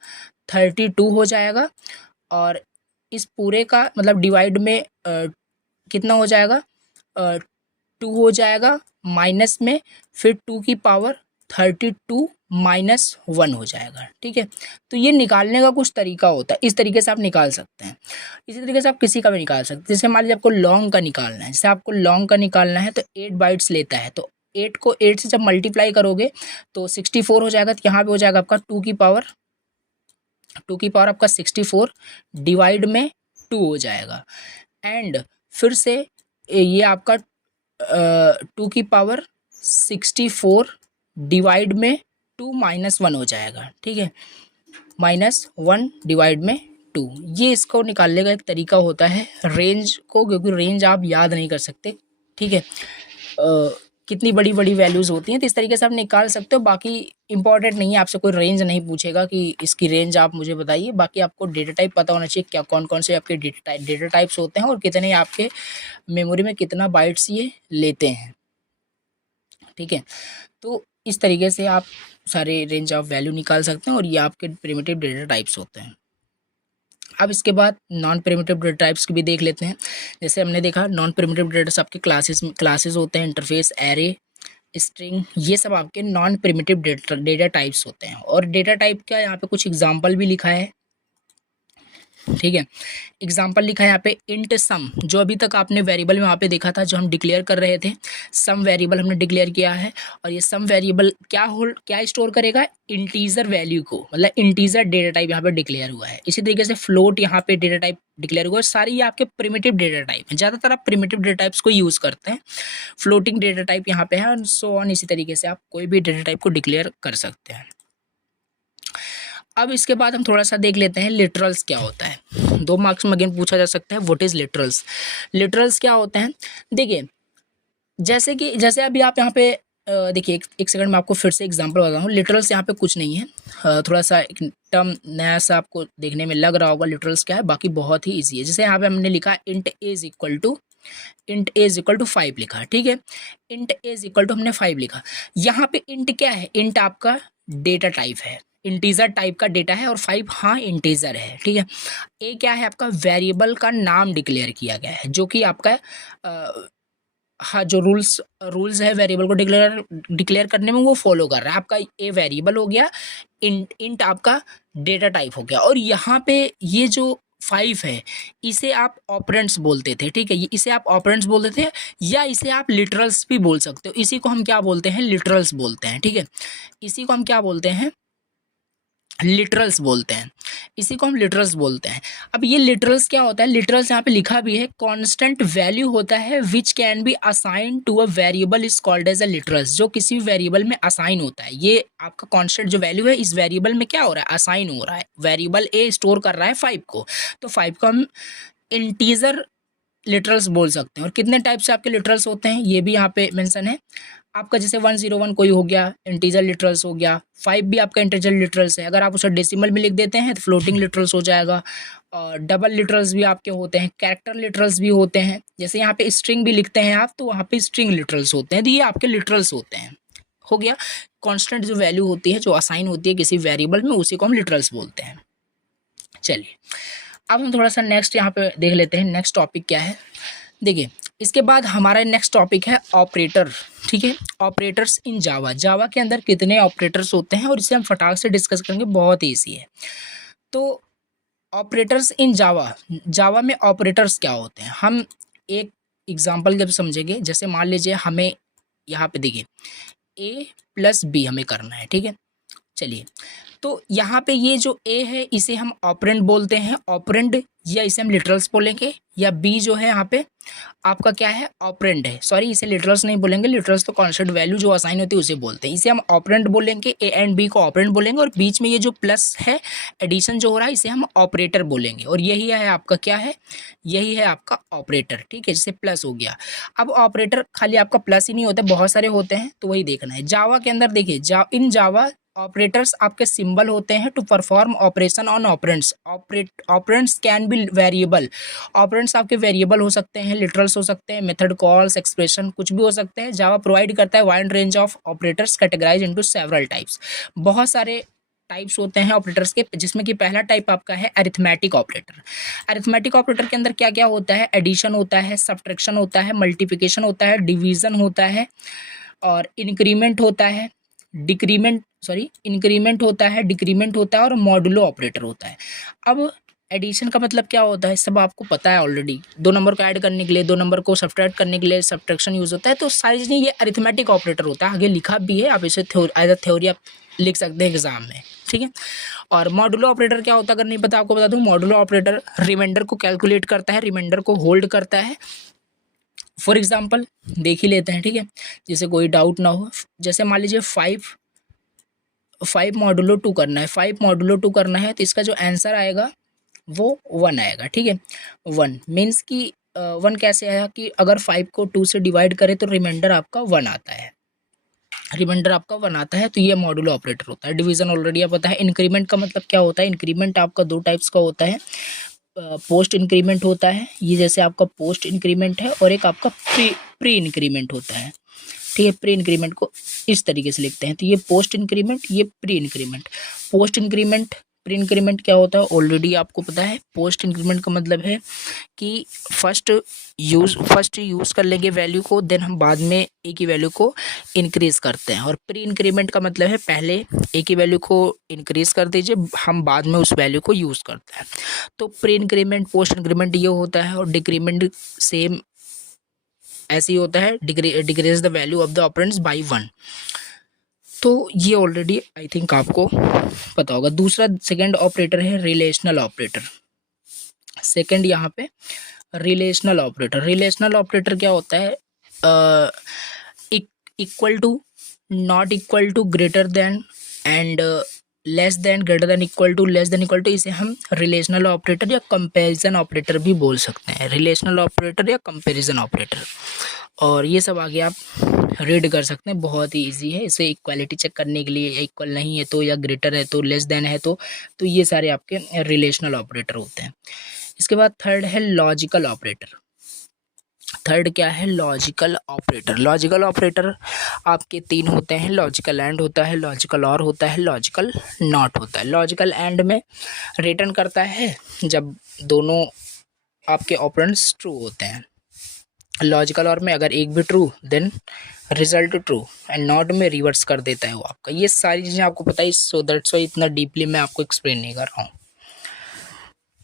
32 हो जाएगा। और इस पूरे का मतलब डिवाइड में कितना हो जाएगा, 2 हो जाएगा, माइनस में फिर 2 की पावर 32 माइनस 1 हो जाएगा, ठीक है। तो ये निकालने का कुछ तरीका होता है, इस तरीके से आप निकाल सकते हैं। इसी तरीके से आप किसी का भी निकाल सकते हैं। जैसे मान लीजिए आपको लॉन्ग का निकालना है, जैसे आपको लॉन्ग का निकालना है तो 8 बाइट्स लेता है, तो 8 को 8 से जब मल्टीप्लाई करोगे तो 64 हो जाएगा, तो यहाँ पे हो जाएगा आपका 2 की पावर आपका 64 डिवाइड में 2 हो जाएगा, एंड फिर से ये आपका 2 की पावर 64 डिवाइड में 2 माइनस 1 हो जाएगा, ठीक है, -1 डिवाइड में 2। ये इसको निकालने का एक तरीका होता है रेंज को, क्योंकि रेंज आप याद नहीं कर सकते, ठीक है, कितनी बड़ी बड़ी वैल्यूज़ होती हैं, तो इस तरीके से आप निकाल सकते हो। बाकी इंपॉर्टेंट नहीं है, आपसे कोई रेंज नहीं पूछेगा कि इसकी रेंज आप मुझे बताइए, बाकी आपको डेटा टाइप पता होना चाहिए, क्या कौन कौन से आपके डेटा टाइप्स होते हैं और कितने आपके मेमोरी में कितना बाइट्स ये लेते हैं, ठीक है। तो इस तरीके से आप सारे रेंज ऑफ वैल्यू निकाल सकते हैं और ये आपके प्रिमिटिव डेटा टाइप्स होते हैं। अब इसके बाद नॉन प्रिमिटिव डेटा टाइप्स की भी देख लेते हैं। जैसे हमने देखा नॉन प्रिमिटिव डेटा आपके क्लासेस होते हैं, इंटरफेस, एरे, स्ट्रिंग, ये सब आपके नॉन प्रिमिटिव डेटा टाइप्स होते हैं। और डेटा टाइप का यहाँ पे कुछ एग्जांपल भी लिखा है, ठीक है, एग्जाम्पल लिखा है यहाँ पे इंट सम, जो अभी तक आपने वेरिएबल में वहाँ पे देखा था जो हम डिक्लेयर कर रहे थे, सम वेरिएबल हमने डिक्लेयर किया है। और ये सम वेरिएबल क्या स्टोर करेगा, इंटीजर वैल्यू को, मतलब इंटीजर डेटा टाइप यहाँ पे डिक्लेयर हुआ है। इसी तरीके से फ्लोट यहाँ पे डेटा टाइप डिक्लेयर हुआ है। सारी ये आपके प्रिमिटिव डेटा टाइप है, ज़्यादातर आप प्रिमिटिव डेटा टाइप्स को यूज़ करते हैं। फ्लोटिंग डेटा टाइप यहाँ पे है और सो ऑन, इसी तरीके से आप कोई भी डेटा टाइप को डिक्लेयर कर सकते हैं। अब इसके बाद हम थोड़ा सा देख लेते हैं लिटरल्स क्या होता है। 2 मार्क्स में अगेन पूछा जा सकता है व्हाट इज़ लिटरल्स। लिटरल्स क्या होते हैं, देखिए जैसे अभी आप यहाँ पे देखिए एक सेकंड में आपको फिर से एग्जांपल बताता हूँ। लिटरल्स यहाँ पे कुछ नहीं है, थोड़ा सा एक टर्म नया सा आपको देखने में लग रहा होगा लिटरल्स क्या है, बाकी बहुत ही ईजी है। जैसे यहाँ पे हमने लिखा int a is equal to 5 लिखा, ठीक है, int a is equal to हमने 5 लिखा। यहाँ पे इंट क्या है, इंट आपका डेटा टाइप है, इंटीजर टाइप का डेटा है और 5 हाँ इंटीजर है, ठीक है। ए क्या है आपका, वेरिएबल का नाम डिक्लेयर किया गया है, जो कि आपका हाँ जो रूल्स है वेरिएबल को डिक्लेयर करने में वो फॉलो कर रहा है। आपका ए वेरिएबल हो गया, इंट आपका डेटा टाइप हो गया, और यहाँ पे ये जो 5 है इसे आप ऑपरेंड्स बोलते थे, ठीक है। इसे आप ऑपरेंड्स बोलते थे या इसे आप लिटरल्स भी बोल सकते हो। इसी को हम क्या बोलते हैं, लिटरल्स बोलते हैं, ठीक है। इसी को हम क्या बोलते हैं, लिटरल्स बोलते हैं। इसी को हम लिटरल्स बोलते हैं। अब ये लिटरल्स क्या होता है, लिटरल्स यहाँ पे लिखा भी है, कांस्टेंट वैल्यू होता है which can be assign to a variable is called as a literals. जो किसी भी वेरिएबल में असाइन होता है, ये आपका कांस्टेंट जो वैल्यू है इस वेरिएबल में क्या हो रहा है, असाइन हो रहा है। वेरिएबल ए स्टोर कर रहा है 5 को, तो 5 को हम इंटीजर लिटरल्स बोल सकते हैं। और कितने टाइप से आपके लिटरल्स होते हैं ये भी यहाँ पे मेंशन है आपका। जैसे 101 कोई हो गया, इंटीजर लिटरल्स हो गया। 5 भी आपका इंटीजर लिटरल्स है। अगर आप उसे डेसिमल में लिख देते हैं तो फ्लोटिंग लिटरल्स हो जाएगा। और डबल लिटरल्स भी आपके होते हैं, कैरेक्टर लिटरल्स भी होते हैं। जैसे यहाँ पे स्ट्रिंग भी लिखते हैं आप, तो वहाँ पे स्ट्रिंग लिटरल्स होते हैं। तो ये आपके लिटरल्स होते हैं। हो गया, कांस्टेंट जो वैल्यू होती है जो असाइन होती है किसी वेरिएबल में, उसी को हम लिटरल्स बोलते हैं। चलिए अब हम थोड़ा सा नेक्स्ट यहाँ पे देख लेते हैं, नेक्स्ट टॉपिक क्या है। देखिए इसके बाद हमारा नेक्स्ट टॉपिक है ऑपरेटर, ठीक है। ऑपरेटर्स इन जावा। जावा के अंदर कितने ऑपरेटर्स होते हैं और इसे हम फटाक से डिस्कस करेंगे, बहुत ईजी है। तो ऑपरेटर्स इन जावा, जावा में ऑपरेटर्स क्या होते हैं, हम एक एग्जांपल जब समझेंगे। जैसे मान लीजिए हमें यहाँ पे देखिए A+B हमें करना है, ठीक है। चलिए तो यहाँ पे ये जो ए है इसे हम ऑपरेंड बोलते हैं, ऑपरेंड, या इसे हम लिटरल्स बोलेंगे। या बी जो है यहाँ पे आपका क्या है, ऑपरेंड है। सॉरी, इसे लिटरल्स नहीं बोलेंगे, लिटरल्स तो कांस्टेंट वैल्यू जो असाइन होती है उसे बोलते हैं। इसे हम ऑपरेंड बोलेंगे, ए एंड बी को ऑपरेंड बोलेंगे। और बीच में ये जो प्लस है, एडिशन जो हो रहा है, इसे हम ऑपरेटर बोलेंगे। और यही है आपका क्या है, यही है आपका ऑपरेटर, ठीक है। जैसे प्लस हो गया। अब ऑपरेटर खाली आपका प्लस ही नहीं होता, बहुत सारे होते हैं, तो वही देखना है। जावा के अंदर देखिए, इन जावा ऑपरेटर्स आपके सिंबल होते हैं to perform operation on operands. Operands can be variable. Operands आपके वेरिएबल हो सकते हैं, लिटरल्स हो सकते हैं, मेथड कॉल्स, एक्सप्रेशन, कुछ भी हो सकते हैं। जावा प्रोवाइड करता है wide range of operators categorize into several types. बहुत सारे टाइप्स होते हैं ऑपरेटर्स के, जिसमें कि पहला टाइप आपका है अरिथमेटिक ऑपरेटर। अरिथमेटिक ऑपरेटर के अंदर क्या क्या होता है, एडिशन होता है, सब्ट्रैक्शन होता है, मल्टीप्लिकेशन होता है, डिवीजन होता है, और इंक्रीमेंट होता है, इंक्रीमेंट होता है, डिक्रीमेंट होता है, और मॉडुलो ऑपरेटर होता है। अब एडिशन का मतलब क्या होता है, सब आपको पता है ऑलरेडी। 2 नंबर को ऐड करने के लिए, 2 नंबर को सब्ट्रैक्ट करने के लिए सब्ट्रैक्शन यूज होता है। तो सारी चीज़ें ये अरिथमेटिक ऑपरेटर होता है, आगे लिखा भी है, आप इसे एज अ थ्योरी आप लिख सकते हैं एग्जाम में, ठीक है। और मॉडुलो ऑपरेटर क्या होता है, अगर नहीं पता आपको बता दूं। मॉडुलो ऑपरेटर रिमाइंडर को कैलकुलेट करता है, रिमाइंडर को होल्ड करता है। फॉर एग्जाम्पल देख ही लेते हैं, ठीक है, जैसे कोई डाउट ना हो। जैसे मान लीजिए 5 मॉडुलो 2 करना है, 5 मॉडुलो 2 करना है, तो इसका जो आंसर आएगा वो 1 आएगा, ठीक है। 1 मीन्स कि 1 कैसे आया कि अगर 5 को 2 से डिवाइड करें तो रिमाइंडर आपका 1 आता है, रिमाइंडर आपका 1 आता है। तो ये मॉडुलो ऑपरेटर होता है। डिवीजन ऑलरेडी आप पता है। इंक्रीमेंट का मतलब क्या होता है, इंक्रीमेंट आपका 2 टाइप्स का होता है। पोस्ट इंक्रीमेंट होता है, ये जैसे आपका पोस्ट इंक्रीमेंट है, और एक आपका प्री इंक्रीमेंट होता है, ठीक है। प्री इंक्रीमेंट को इस तरीके से लिखते हैं, तो ये पोस्ट इंक्रीमेंट, ये pre increment. Post increment, pre increment क्या होता है ऑलरेडी आपको पता है। पोस्ट इंक्रीमेंट का मतलब है कि फर्स्ट यूज़ कर लेंगे वैल्यू को, देन हम बाद में ए की वैल्यू को इंक्रीज़ करते हैं। और प्री इंक्रीमेंट का मतलब है पहले ए की वैल्यू को इंक्रीज़ कर दीजिए, हम बाद में उस वैल्यू को यूज़ करते हैं। तो प्री इंक्रीमेंट, पोस्ट इंक्रीमेंट ये होता है। और डिक्रीमेंट सेम ऐसे ही होता है, decrease the value of the operands by 1। तो ये ऑलरेडी आई थिंक आपको पता होगा। दूसरा सेकंड ऑपरेटर है रिलेशनल ऑपरेटर। सेकंड यहाँ पे रिलेशनल ऑपरेटर। रिलेशनल ऑपरेटर क्या होता है, equal to, not equal to, greater than, and less than, greater than, equal to, less than, equal to. इसे हम रिलेशनल ऑपरेटर या कंपैरिजन ऑपरेटर भी बोल सकते हैं। रिलेशनल ऑपरेटर या कंपैरिजन ऑपरेटर, और ये सब आगे आप रीड कर सकते हैं, बहुत ही इजी है। इसे इक्वालिटी चेक करने के लिए, इक्वल नहीं है तो, या ग्रेटर है तो, लेस देन है तो ये सारे आपके रिलेशनल ऑपरेटर होते हैं। इसके बाद थर्ड है लॉजिकल ऑपरेटर। थर्ड क्या है, लॉजिकल ऑपरेटर। लॉजिकल ऑपरेटर आपके तीन होते हैं, लॉजिकल एंड होता है, लॉजिकल और होता है, लॉजिकल नॉट होता है। लॉजिकल एंड में रिटर्न करता है जब दोनों आपके ऑपरेंड्स ट्रू होते हैं। लॉजिकल और में अगर एक भी true then result true, and not में रिवर्स कर देता है वो आपका। ये सारी चीज़ें आपको पता है, सो दैट्स वाई इतना डीपली मैं आपको एक्सप्लेन नहीं कर रहा हूँ।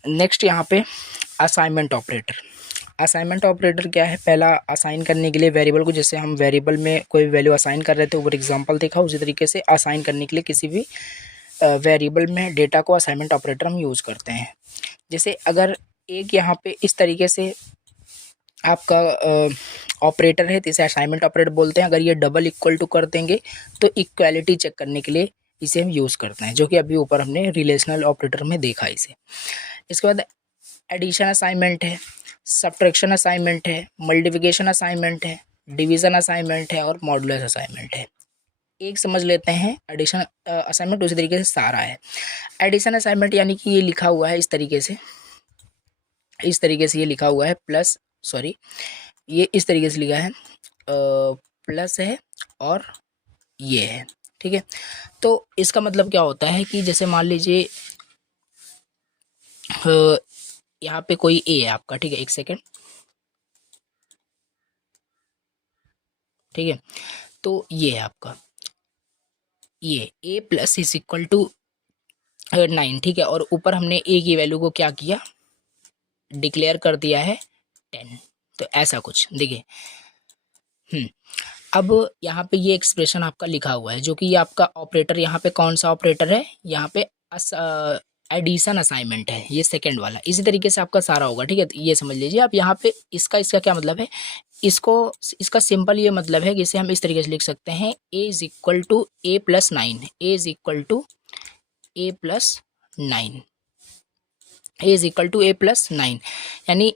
नेक्स्ट यहाँ पे असाइनमेंट ऑपरेटर। असाइनमेंट ऑपरेटर क्या है, पहला असाइन करने के लिए वेरिएबल को, जैसे हम वेरिएबल में कोई वैल्यू असाइन कर रहे थे, ऊपर एग्जांपल देखा, उसी तरीके से असाइन करने के लिए किसी भी वेरिएबल में डेटा को असाइनमेंट ऑपरेटर हम यूज़ करते हैं। जैसे अगर एक यहाँ पे इस तरीके से आपका ऑपरेटर है तो इसे असाइनमेंट ऑपरेटर बोलते हैं। अगर ये डबल इक्वल टू कर देंगे तो इक्वालिटी चेक करने के लिए इसे हम यूज़ करते हैं, जो कि अभी ऊपर हमने रिलेशनल ऑपरेटर में देखा इसे। इसके बाद एडिशन असाइनमेंट है, सब्ट्रैक्शन असाइनमेंट है, मल्टीप्लिकेशन असाइनमेंट है, डिवीज़न असाइनमेंट है और मॉडुलस असाइनमेंट है। एक समझ लेते हैं एडिशन असाइनमेंट, उसी तरीके से सारा है। एडिशन असाइनमेंट यानी कि ये लिखा हुआ है इस तरीके से, ये लिखा हुआ है प्लस, सॉरी ये इस तरीके से लिखा है प्लस है और ये है, ठीक है। तो इसका मतलब क्या होता है कि जैसे मान लीजिए यहाँ पे कोई ए है आपका, ठीक है, एक सेकेंड, ठीक है। तो ये है आपका, ये ए प्लस इज इक्वल टू 9, ठीक है, और ऊपर हमने ए की वैल्यू को क्या किया, डिक्लेयर कर दिया है 10। तो ऐसा कुछ देखिए। अब यहाँ पे ये एक्सप्रेशन आपका लिखा हुआ है, जो कि ये आपका ऑपरेटर, यहाँ पे कौन सा ऑपरेटर है, यहाँ पे एडिशन असाइनमेंट है, ये सेकंड वाला। इसी तरीके से आपका सारा होगा, ठीक है। तो ये समझ लीजिए आप यहाँ पे इसका क्या मतलब है, इसका सिंपल ये मतलब है कि इसे हम इस तरीके से लिख सकते हैं, A is equal to A plus 9, A is equal to A plus 9, A is equal to A plus 9, यानी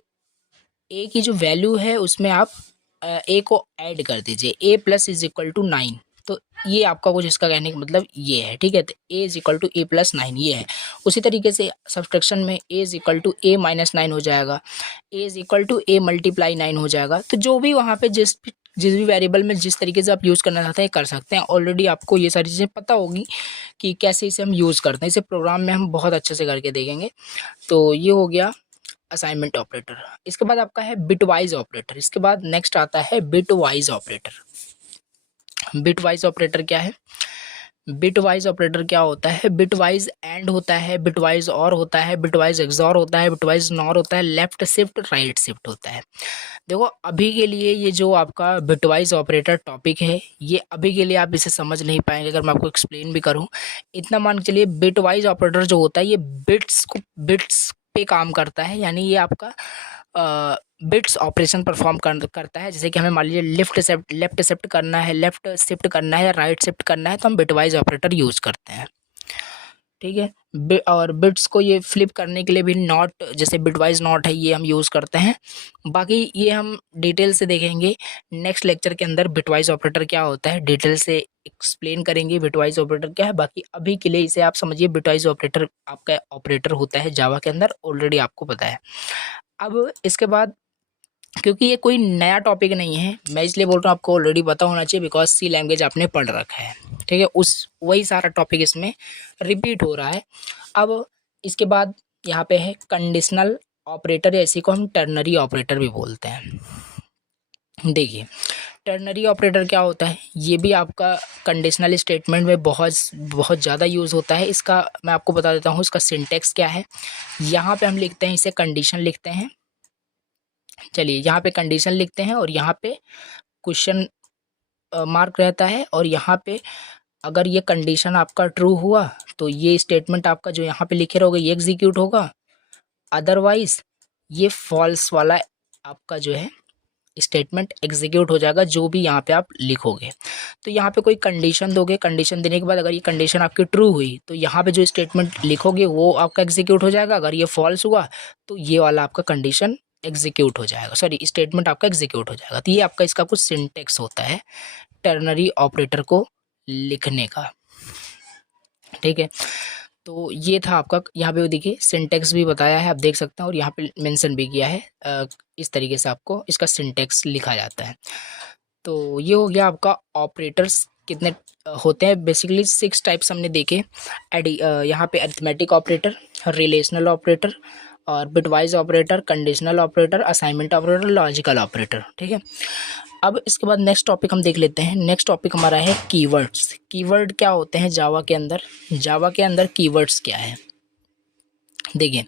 ए की जो वैल्यू है उसमें आप ए को ऐड कर दीजिए, ए प्लस इज इक्वल टू 9। तो ये आपका कुछ इसका कहने का मतलब ये है, ठीक है। तो A is equal to A plus 9 ये है। उसी तरीके से सब्ट्रैक्शन में A is equal to A minus 9 हो जाएगा, A is equal to A multiply 9 हो जाएगा। तो जो भी वहाँ पे जिस भी वेरिएबल में जिस तरीके से आप यूज़ करना चाहते हैं कर सकते हैं। ऑलरेडी आपको ये सारी चीज़ें पता होगी कि कैसे इसे हम यूज़ करते हैं। इसे प्रोग्राम में हम बहुत अच्छे से करके देखेंगे। तो ये हो गया असाइनमेंट ऑपरेटर। इसके बाद आपका है बिटवाइज ऑपरेटर। इसके बाद नेक्स्ट आता है बिटवाइज ऑपरेटर। बिटवाइज ऑपरेटर क्या है, बिटवाइज ऑपरेटर क्या होता है, बिटवाइज एंड होता है, बिटवाइज और होता है, बिटवाइज एक्सॉर होता है, बिटवाइज नॉर होता है, लेफ्ट शिफ्ट राइट शिफ्ट होता है। देखो अभी के लिए ये जो आपका बिटवाइज ऑपरेटर टॉपिक है, ये अभी के लिए आप इसे समझ नहीं पाएंगे अगर मैं आपको एक्सप्लेन भी करूं। इतना मान के चलिए, बिटवाइज ऑपरेटर जो होता है ये बिट्स पे काम करता है, यानी ये आपका बिट्स ऑपरेशन परफॉर्म करता है। जैसे कि हमें मान लीजिए लेफ्ट शिफ्ट करना है, लेफ्ट शिफ्ट करना है या राइट शिफ्ट करना है, तो हम बिटवाइज ऑपरेटर यूज़ करते हैं, ठीक है। और बिट्स को ये फ्लिप करने के लिए भी नॉट, जैसे बिटवाइज नॉट है, ये हम यूज़ करते हैं। बाकी ये हम डिटेल से देखेंगे नेक्स्ट लेक्चर के अंदर, बिटवाइज ऑपरेटर क्या होता है डिटेल से एक्सप्लेन करेंगे, बिटवाइज ऑपरेटर क्या है। बाकी अभी के लिए इसे आप समझिए, बिटवाइज ऑपरेटर आपका ऑपरेटर होता है जावा के अंदर, ऑलरेडी आपको पता है। अब इसके बाद, क्योंकि ये कोई नया टॉपिक नहीं है, मैं इसलिए बोल रहा हूँ आपको ऑलरेडी पता होना चाहिए, बिकॉज सी लैंग्वेज आपने पढ़ रखा है, ठीक है। वही सारा टॉपिक इसमें रिपीट हो रहा है। अब इसके बाद यहाँ पे है कंडीशनल ऑपरेटर, या इसी को हम टर्नरी ऑपरेटर भी बोलते हैं। देखिए टर्नरी ऑपरेटर क्या होता है, ये भी आपका कंडीशनल स्टेटमेंट में बहुत ज़्यादा यूज़ होता है। इसका मैं आपको बता देता हूँ, इसका सिंटेक्स क्या है। यहाँ पे हम लिखते हैं, इसे कंडीशन लिखते हैं। चलिए यहाँ पे कंडीशन लिखते हैं और यहाँ पे क्वेश्चन मार्क रहता है, और यहाँ पे अगर ये कंडीशन आपका ट्रू हुआ तो ये स्टेटमेंट आपका जो यहाँ पे लिखे रहोगे ये एग्जीक्यूट होगा, अदरवाइज ये फॉल्स वाला आपका जो है स्टेटमेंट एग्जीक्यूट हो जाएगा, जो भी यहाँ पे आप लिखोगे। तो यहाँ पे कोई कंडीशन दोगे, कंडीशन देने के बाद अगर ये कंडीशन आपकी ट्रू हुई तो यहाँ पे जो स्टेटमेंट लिखोगे वो आपका एग्जीक्यूट हो जाएगा। अगर ये फॉल्स हुआ तो ये वाला आपका कंडीशन एग्जीक्यूट हो जाएगा, सॉरी स्टेटमेंट आपका एग्जीक्यूट हो जाएगा। तो ये आपका इसका कुछ सिंटेक्स होता है टर्नरी ऑपरेटर को लिखने का, ठीक है। तो ये था आपका, यहाँ पे देखिए सिंटेक्स भी बताया है, आप देख सकते हैं, और यहाँ पे मेंशन भी किया है इस तरीके से आपको इसका सिंटेक्स लिखा जाता है। तो ये हो गया आपका ऑपरेटर्स कितने होते हैं। बेसिकली 6 टाइप्स हमने देखे। यहाँ पे अरिथमेटिक ऑपरेटर, रिलेशनल ऑपरेटर और bitwise operator, conditional operator, assignment operator, logical operator. ठीक है, अब इसके बाद नेक्स्ट टॉपिक हम देख लेते हैं। नेक्स्ट टॉपिक हमारा है कीवर्ड्स। कीवर्ड क्या होते हैं जावा के अंदर? जावा के अंदर कीवर्ड्स क्या है देखिए।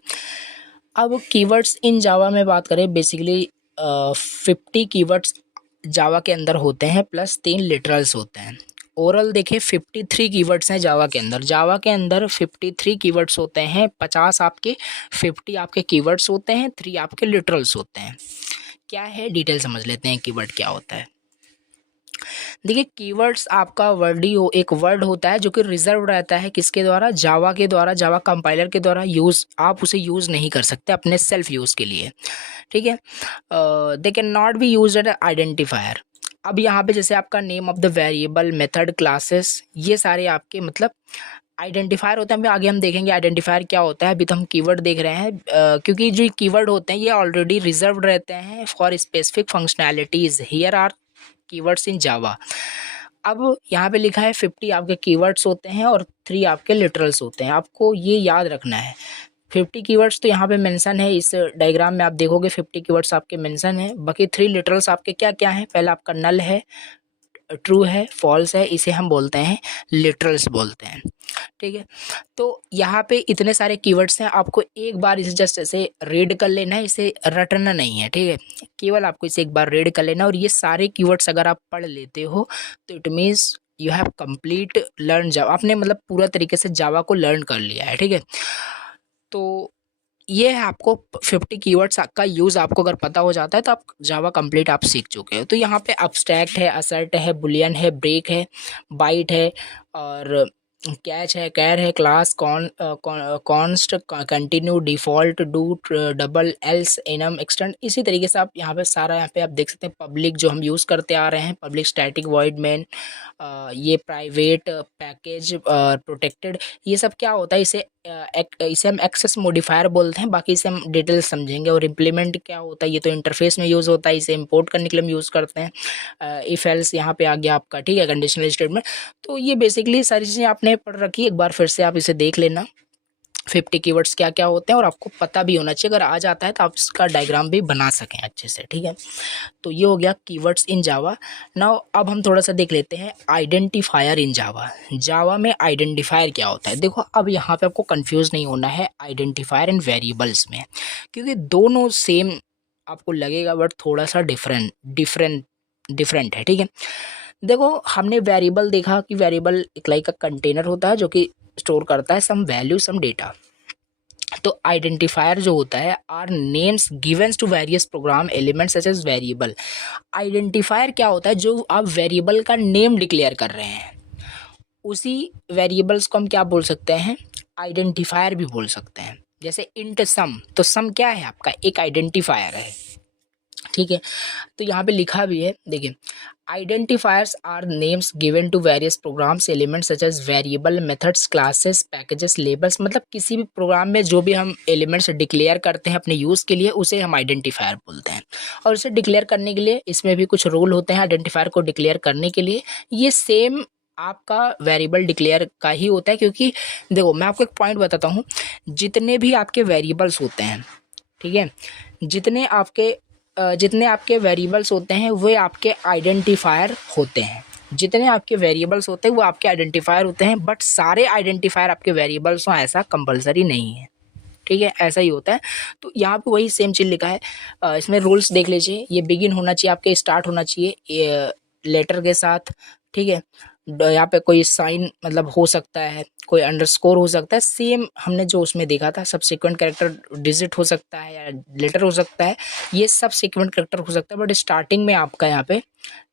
अब कीवर्ड्स इन जावा में बात करें, बेसिकली 50 कीवर्ड्स जावा के अंदर होते हैं प्लस 3 लिटरल्स होते हैं। ओवरऑल देखें 53 कीवर्ड्स हैं जावा के अंदर। जावा के अंदर 53 कीवर्ड्स होते हैं। 50 आपके 50 आपके कीवर्ड्स होते हैं, 3 आपके लिटरल्स होते हैं। क्या है डिटेल समझ लेते हैं कीवर्ड क्या होता है। देखिए कीवर्ड्स आपका वर्ड ही हो, एक वर्ड होता है जो कि रिजर्व रहता है किसके द्वारा? जावा के द्वारा, जावा कंपाइलर के द्वारा यूज़, आप उसे यूज़ नहीं कर सकते अपने सेल्फ यूज़ के लिए। ठीक है, they can not be use as identifier. अब यहाँ पे जैसे आपका name of the variable, method, classes, ये सारे आपके मतलब आइडेंटिफायर होते हैं। अभी आगे हम देखेंगे आइडेंटिफायर क्या होता है। अभी तो हम कीवर्ड देख रहे हैं, क्योंकि जो कीवर्ड होते हैं ये ऑलरेडी रिजर्व रहते हैं for specific functionalities. Here are keywords in Java. अब यहाँ पे लिखा है 50 आपके कीवर्ड्स होते हैं और 3 आपके लिटरल्स होते हैं। आपको ये याद रखना है। 50 कीवर्ड्स तो यहाँ पे मेंशन है, इस डायग्राम में आप देखोगे 50 कीवर्ड्स आपके मेंशन है। बाकी 3 लिटरल्स आपके क्या क्या हैं? पहला आपका नल है, ट्रू है, फॉल्स है, इसे हम बोलते हैं लिटरल्स बोलते हैं। ठीक है, तो यहाँ पे इतने सारे कीवर्ड्स हैं, आपको एक बार इसे जस्ट ऐसे रीड कर लेना है, इसे रटना नहीं है। ठीक है, केवल आपको इसे एक बार रीड कर लेना, और ये सारे कीवर्ड्स अगर आप पढ़ लेते हो तो it means you have complete learn जावा। आपने मतलब पूरा तरीके से जावा को लर्न कर लिया है। ठीक है, तो ये है आपको 50 कीवर्ड्स का यूज़ आपको अगर पता हो जाता है तो आप जावा कंप्लीट आप सीख चुके हो। तो यहाँ पे अब्स्ट्रैक्ट है, असर्ट है, बुलियन है, ब्रेक है, बाइट है, और कैच है, कैर है, class, const, continue, default, do, double, else, annum, extend. इसी तरीके से आप यहाँ पे सारा यहाँ पे आप देख सकते हैं। पब्लिक जो हम यूज़ करते आ रहे हैं, पब्लिक, स्टैटिक, वॉइड मेन, ये प्राइवेट, पैकेज, प्रोटेक्टेड, ये सब क्या होता है? इसे हम एक्सेस मॉडिफायर बोलते हैं। बाकी इसे हम डिटेल समझेंगे। और इम्प्लीमेंट क्या होता है? ये तो इंटरफेस में यूज़ होता है, इसे इंपोर्ट करने के लिए हम यूज़ करते हैं। इफ एल्स यहाँ पे आ गया आपका। ठीक है, कंडीशनल स्टेटमेंट। तो ये बेसिकली सारी चीज़ें आपने पढ़ रखी, एक बार फिर से आप इसे देख लेना। 50 कीवर्ड्स क्या क्या होते हैं और आपको पता भी होना चाहिए। अगर आ जाता है तो आप इसका डायग्राम भी बना सकें अच्छे से। ठीक है, तो ये हो गया कीवर्ड्स इन जावा। नाउ अब हम थोड़ा सा देख लेते हैं आइडेंटिफायर इन जावा। जावा में आइडेंटिफायर क्या होता है? देखो अब यहाँ पे आपको कंफ्यूज नहीं होना है आइडेंटिफायर एंड वेरिएबल्स में, क्योंकि दोनों सेम आपको लगेगा बट थोड़ा सा डिफरेंट है। ठीक है, देखो हमने वेरिएबल देखा कि वेरिएबल एक लाइक का कंटेनर होता है जो कि स्टोर करता है सम वैल्यू, सम डेटा। तो आइडेंटिफायर जो होता है are names givens to various program elements such as variable. Identifier क्या होता है? जो आप वेरिएबल का नेम डिक्लेयर कर रहे हैं, उसी वेरिएबल्स को हम क्या बोल सकते हैं? आइडेंटिफायर भी बोल सकते हैं। जैसे इंट सम, तो सम क्या है? आपका एक आइडेंटिफायर है। ठीक है, तो यहाँ पे लिखा भी है, देखिए identifiers are names given to various programs elements such as variable, methods, classes, packages, labels. मतलब किसी भी प्रोग्राम में जो भी हम एलिमेंट्स डिक्लेयर करते हैं अपने यूज़ के लिए, उसे हम आइडेंटिफायर बोलते हैं। और उसे डिक्लेयर करने के लिए इसमें भी कुछ रूल होते हैं आइडेंटिफायर को डिक्लेयर करने के लिए। ये सेम आपका वेरिएबल डिक्लेयर का ही होता है, क्योंकि देखो मैं आपको एक पॉइंट बताता हूँ, जितने भी आपके वेरिएबल्स होते हैं, ठीक है, जितने आपके वेरिएबल्स होते हैं वो आपके आइडेंटिफायर होते हैं। जितने आपके वेरिएबल्स होते हैं वो आपके आइडेंटिफायर होते हैं, बट सारे आइडेंटिफायर आपके वेरिएबल्स हों ऐसा कंपलसरी नहीं है। ठीक है, ऐसा ही होता है। तो यहाँ पे वही सेम चीज़ लिखा है। इसमें रूल्स देख लीजिए, ये बिगिन होना चाहिए आपके, स्टार्ट होना चाहिए लेटर के साथ। ठीक है, यहाँ पे कोई साइन मतलब हो सकता है, कोई अंडरस्कोर हो सकता है, सेम हमने जो उसमें देखा था। सबसीक्वेंट कैरेक्टर डिजिट हो सकता है या लेटर हो सकता है, ये सब सीक्वेंट कैरेक्टर हो सकता है, बट स्टार्टिंग में आपका यहाँ पे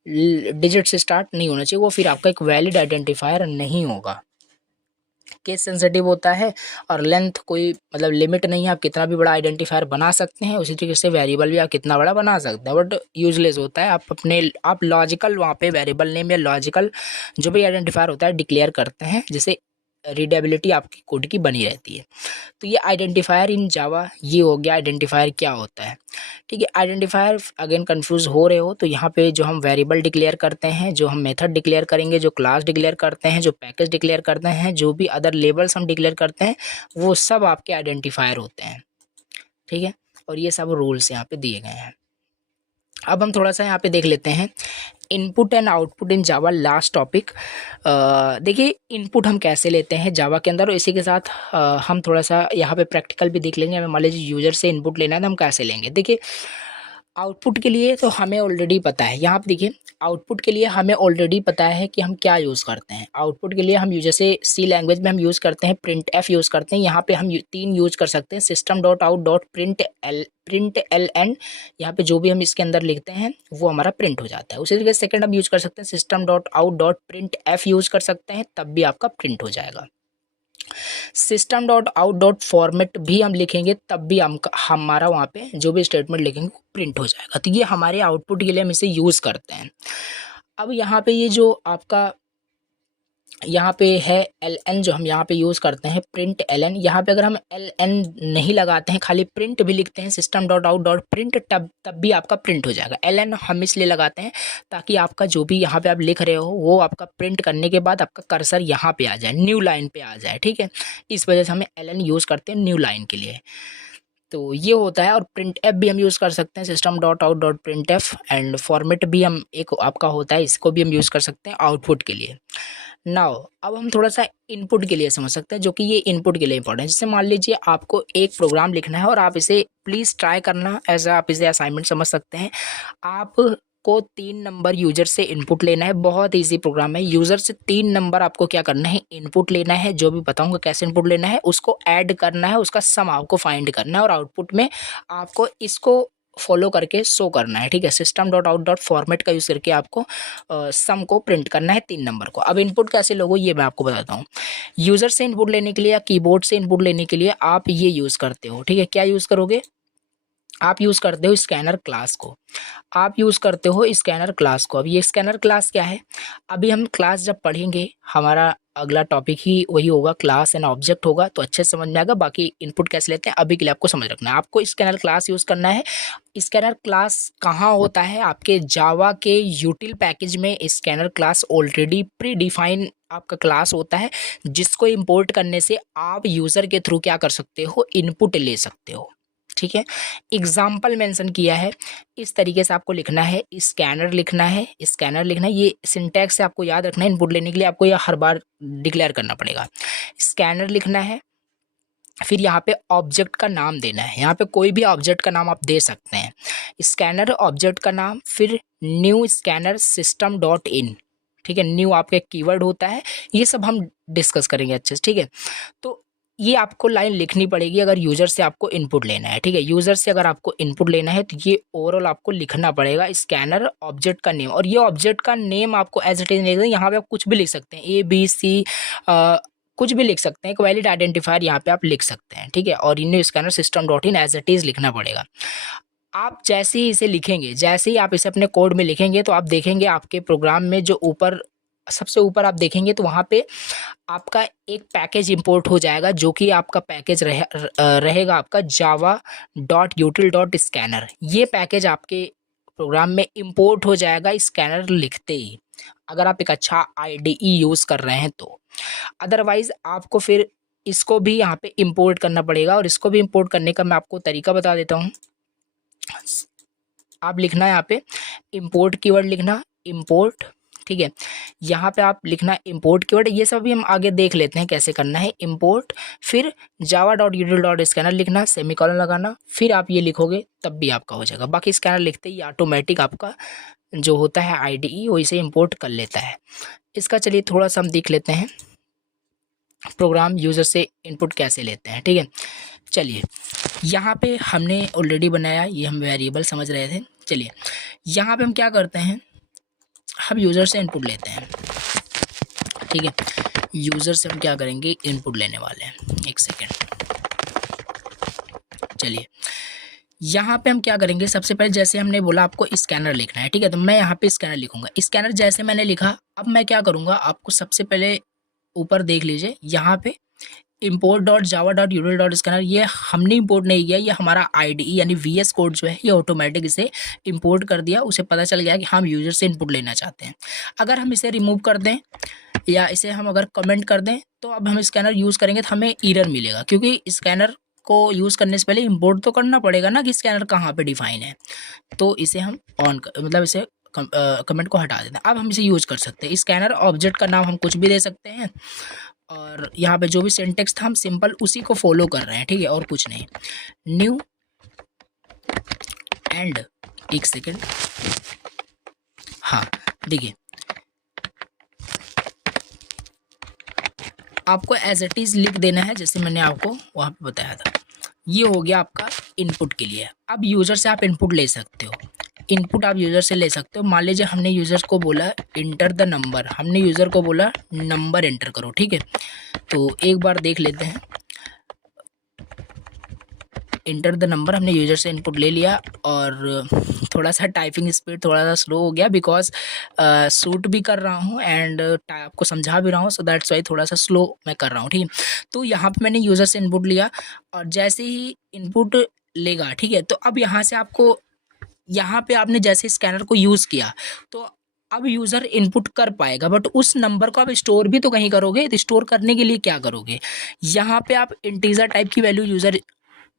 डिजिट से स्टार्ट नहीं होना चाहिए, वो फिर आपका एक वैलिड आइडेंटिफायर नहीं होगा। केस सेंसिटिव होता है, और लेंथ कोई मतलब लिमिट नहीं है, आप कितना भी बड़ा आइडेंटिफायर बना सकते हैं। उसी तरीके से वेरिएबल भी आप कितना बड़ा बना सकते हैं, बट यूजलेस होता है। आप लॉजिकल वहाँ पे वेरिएबल नेम या लॉजिकल जो भी आइडेंटिफायर होता है डिक्लेयर करते हैं, जैसे रीडेबिलिटी आपकी कोड की बनी रहती है। तो ये आइडेंटिफायर इन जावा, ये हो गया आइडेंटिफायर क्या होता है। ठीक है, आइडेंटिफायर अगेन कंफ्यूज हो रहे हो तो यहाँ पे जो हम वेरिएबल डिक्लेयर करते हैं, जो हम मेथड डिक्लेयर करेंगे, जो क्लास डिक्लेयर करते हैं, जो पैकेज डिक्लेयर करते हैं, जो भी अदर लेबल्स हम डिक्लेयर करते हैं, वो सब आपके आइडेंटिफायर होते हैं। ठीक है, और ये सब रूल्स यहाँ पे दिए गए हैं। अब हम थोड़ा सा यहाँ पे देख लेते हैं input and output in Java, last topic. देखिए इनपुट हम कैसे लेते हैं जावा के अंदर, और इसी के साथ हम थोड़ा सा यहाँ पे प्रैक्टिकल भी देख लेंगे। हमें मान लीजिए यूजर से इनपुट लेना है तो हम कैसे लेंगे। देखिए आउटपुट के लिए तो हमें ऑलरेडी पता है, यहाँ पे देखिए आउटपुट के लिए हमें ऑलरेडी पता है कि हम क्या यूज़ करते हैं। आउटपुट के लिए हम जैसे सी लैंग्वेज में हम यूज़ करते हैं प्रिंट एफ यूज़ करते हैं। यहाँ पे हम 3 यूज़ कर सकते हैं, system dot out dot print L N. यहाँ पे जो भी हम इसके अंदर लिखते हैं वो हमारा प्रिंट हो जाता है। उसी तरीके से सेकंड हम यूज़ कर सकते हैं system dot out dot print F use कर सकते हैं, तब भी आपका प्रिंट हो जाएगा। System dot out dot format भी हम लिखेंगे तब भी हम हमारा वहाँ पे जो भी स्टेटमेंट लिखेंगे वो प्रिंट हो जाएगा। तो ये हमारे आउटपुट के लिए हम इसे यूज़ करते हैं। अब यहाँ पे ये जो आपका यहाँ पे है एल एन, जो हम यहाँ पे यूज़ करते हैं प्रिंट एल एन। यहाँ पे अगर हम एल एन नहीं लगाते हैं, खाली प्रिंट भी लिखते हैं system dot out dot print, तब भी आपका प्रिंट हो जाएगा। एल एन हम इसलिए लगाते हैं ताकि आपका जो भी यहाँ पे आप लिख रहे हो वो आपका प्रिंट करने के बाद आपका कर्सर यहाँ पे आ जाए, न्यू लाइन पे आ जाए। ठीक है, इस वजह से हमें एल एन यूज़ करते हैं न्यू लाइन के लिए। तो ये होता है। और प्रिंट एफ भी हम यूज़ कर सकते हैं, system dot out dot print F. And format भी हम एक आपका होता है, इसको भी हम यूज़ कर सकते हैं आउटपुट के लिए। नाउ अब हम थोड़ा सा इनपुट के लिए समझ सकते हैं, जो कि ये इनपुट के लिए इंपॉर्टेंट है। जैसे मान लीजिए आपको एक प्रोग्राम लिखना है और आप इसे प्लीज़ ट्राई करना, ऐसा आप इसे असाइनमेंट समझ सकते हैं। आपको 3 नंबर यूजर से इनपुट लेना है, बहुत ईजी प्रोग्राम है। यूजर से 3 नंबर आपको क्या करना है, इनपुट लेना है। जो भी बताऊंगा कैसे इनपुट लेना है, उसको ऐड करना है, उसका सम आपको फाइंड करना है और आउटपुट में आपको इसको फॉलो करके शो करना है। ठीक है, system dot out dot format का यूज़ करके आपको सम को प्रिंट करना है 3 नंबर को। अब इनपुट कैसे लोगो ये मैं आपको बताता हूँ। यूज़र से इनपुट लेने के लिए या कीबोर्ड से इनपुट लेने के लिए आप ये यूज़ करते हो। ठीक है, क्या यूज़ करोगे, आप यूज़ करते हो स्कैनर क्लास को। आप यूज़ करते हो स्कैनर क्लास को। अब ये स्कैनर क्लास क्या है, अभी हम क्लास जब पढ़ेंगे हमारा अगला टॉपिक ही वही होगा, क्लास एंड ऑब्जेक्ट होगा, तो अच्छे से समझ में आएगा। बाकी इनपुट कैसे लेते हैं अभी के लिए आपको समझ रखना है। आपको स्कैनर क्लास यूज़ करना है। स्कैनर क्लास कहाँ होता है, आपके जावा के यूटिल पैकेज में scanner class already pre define आपका क्लास होता है, जिसको इंपोर्ट करने से आप यूज़र के थ्रू क्या कर सकते हो, इनपुट ले सकते हो। ठीक है, एग्जाम्पल मेंशन किया है, इस तरीके से आपको लिखना है, स्कैनर लिखना है, स्कैनर लिखना है। ये सिंटैक्स से आपको याद रखना है, इनपुट लेने के लिए आपको यह हर बार डिक्लेयर करना पड़ेगा। स्कैनर लिखना है, फिर यहाँ पे ऑब्जेक्ट का नाम देना है। यहाँ पे कोई भी ऑब्जेक्ट का नाम आप दे सकते हैं, स्कैनर ऑब्जेक्ट का नाम, फिर न्यू स्कैनर सिस्टम डॉट इन। ठीक है, न्यू आपका एक कीवर्ड होता है, ये सब हम डिस्कस करेंगे अच्छे से। ठीक है, तो ये आपको लाइन लिखनी पड़ेगी अगर यूज़र से आपको इनपुट लेना है। ठीक है, यूज़र से अगर आपको इनपुट लेना है तो ये ओवरऑल आपको लिखना पड़ेगा, स्कैनर ऑब्जेक्ट का नेम। और ये ऑब्जेक्ट का नेम आपको एज इट इज नहीं, यहाँ पे आप कुछ भी लिख सकते हैं, ए बी सी कुछ भी लिख सकते हैं, एक वैलिड आइडेंटिफायर यहाँ पे आप लिख सकते हैं। ठीक है, और new scanner system dot in as it is लिखना पड़ेगा। आप जैसे ही इसे लिखेंगे, जैसे ही आप इसे अपने कोड में लिखेंगे, तो आप देखेंगे आपके प्रोग्राम में जो ऊपर सबसे ऊपर आप देखेंगे तो वहाँ पे आपका एक पैकेज इंपोर्ट हो जाएगा, जो कि आपका पैकेज रहेगा आपका जावा डॉट यूटिल डॉट स्कैनर। ये पैकेज आपके प्रोग्राम में इंपोर्ट हो जाएगा स्कैनर लिखते ही, अगर आप एक अच्छा IDE यूज़ कर रहे हैं तो। अदरवाइज़ आपको फिर इसको भी यहाँ पे इंपोर्ट करना पड़ेगा, और इसको भी इंपोर्ट करने का मैं आपको तरीका बता देता हूँ। आप लिखना है यहाँ पे इंपोर्ट कीवर्ड लिखना, इंपोर्ट। ठीक है, यहाँ पे आप लिखना इंपोर्ट कीवर्ड। ये सब भी हम आगे देख लेते हैं कैसे करना है। इंपोर्ट, फिर जावा डॉट यूटिल डॉट स्कैनर लिखना, सेमीकोलन लगाना, फिर आप ये लिखोगे तब भी आपका हो जाएगा। बाकी स्कैनर लिखते ही ऑटोमेटिक आपका जो होता है IDE वो इसे इंपोर्ट कर लेता है। इसका चलिए थोड़ा सा हम देख लेते हैं प्रोग्राम यूज़र से इनपुट कैसे लेते हैं। ठीक है, चलिए यहाँ पे हमने ऑलरेडी बनाया, ये हम वेरिएबल समझ रहे थे। चलिए यहाँ पे हम क्या करते हैं, हम यूज़र से इनपुट लेते हैं। ठीक है, यूज़र से हम क्या करेंगे, इनपुट लेने वाले हैं। एक सेकेंड, चलिए यहाँ पे हम क्या करेंगे, सबसे पहले जैसे हमने बोला आपको स्कैनर लिखना है। ठीक है, तो मैं यहाँ पे स्कैनर लिखूंगा। स्कैनर जैसे मैंने लिखा, अब मैं क्या करूँगा, आपको सबसे पहले ऊपर देख लीजिए यहाँ पे import.java.util.scanner, ये हमने इंपोर्ट नहीं किया, ये हमारा IDE यानी VS कोड जो है ये ऑटोमेटिक इसे इंपोर्ट कर दिया। उसे पता चल गया कि हम यूजर से इनपुट लेना चाहते हैं। अगर हम इसे रिमूव कर दें या इसे हम अगर कमेंट कर दें तो अब हम स्कैनर यूज़ करेंगे तो हमें एरर मिलेगा, क्योंकि स्कैनर को यूज़ करने से पहले इंपोर्ट तो करना पड़ेगा ना कि स्कैनर कहाँ पे डिफाइन है। तो इसे हम मतलब इसे कमेंट को हटा देते हैं। अब हम इसे यूज़ कर सकते हैं। स्कैनर ऑब्जेक्ट का नाम हम कुछ भी दे सकते हैं, और यहाँ पे जो भी सिंटेक्स था हम सिंपल उसी को फॉलो कर रहे हैं, ठीक है, और कुछ नहीं। न्यू एंड, एक सेकेंड, हाँ देखिए आपको एज इट इज़ लिख देना है जैसे मैंने आपको वहाँ पे बताया था। ये हो गया आपका इनपुट के लिए। अब यूज़र से आप इनपुट ले सकते हो। इनपुट आप यूज़र से ले सकते हो। मान लीजिए हमने यूज़र को बोला इंटर द नंबर, हमने यूज़र को बोला नंबर एंटर करो, ठीक है। तो एक बार देख लेते हैं। इंटर द नंबर हमने यूज़र से इनपुट ले लिया, और थोड़ा सा टाइपिंग स्पीड थोड़ा सा स्लो हो गया बिकॉज शूट भी कर रहा हूँ एंड आपको समझा भी रहा हूँ, सो दैट्स वाई थोड़ा सा स्लो मैं कर रहा हूँ, ठीक है। तो यहाँ पे मैंने यूज़र से इनपुट लिया, और जैसे ही इनपुट लेगा, ठीक है, तो अब यहाँ से आपको, यहाँ पे आपने जैसे स्कैनर को यूज़ किया तो अब यूज़र इनपुट कर पाएगा, बट उस नंबर को आप स्टोर भी तो कहीं करोगे। तो स्टोर करने के लिए क्या करोगे, यहाँ पे आप इंटीजर टाइप की वैल्यू यूज़र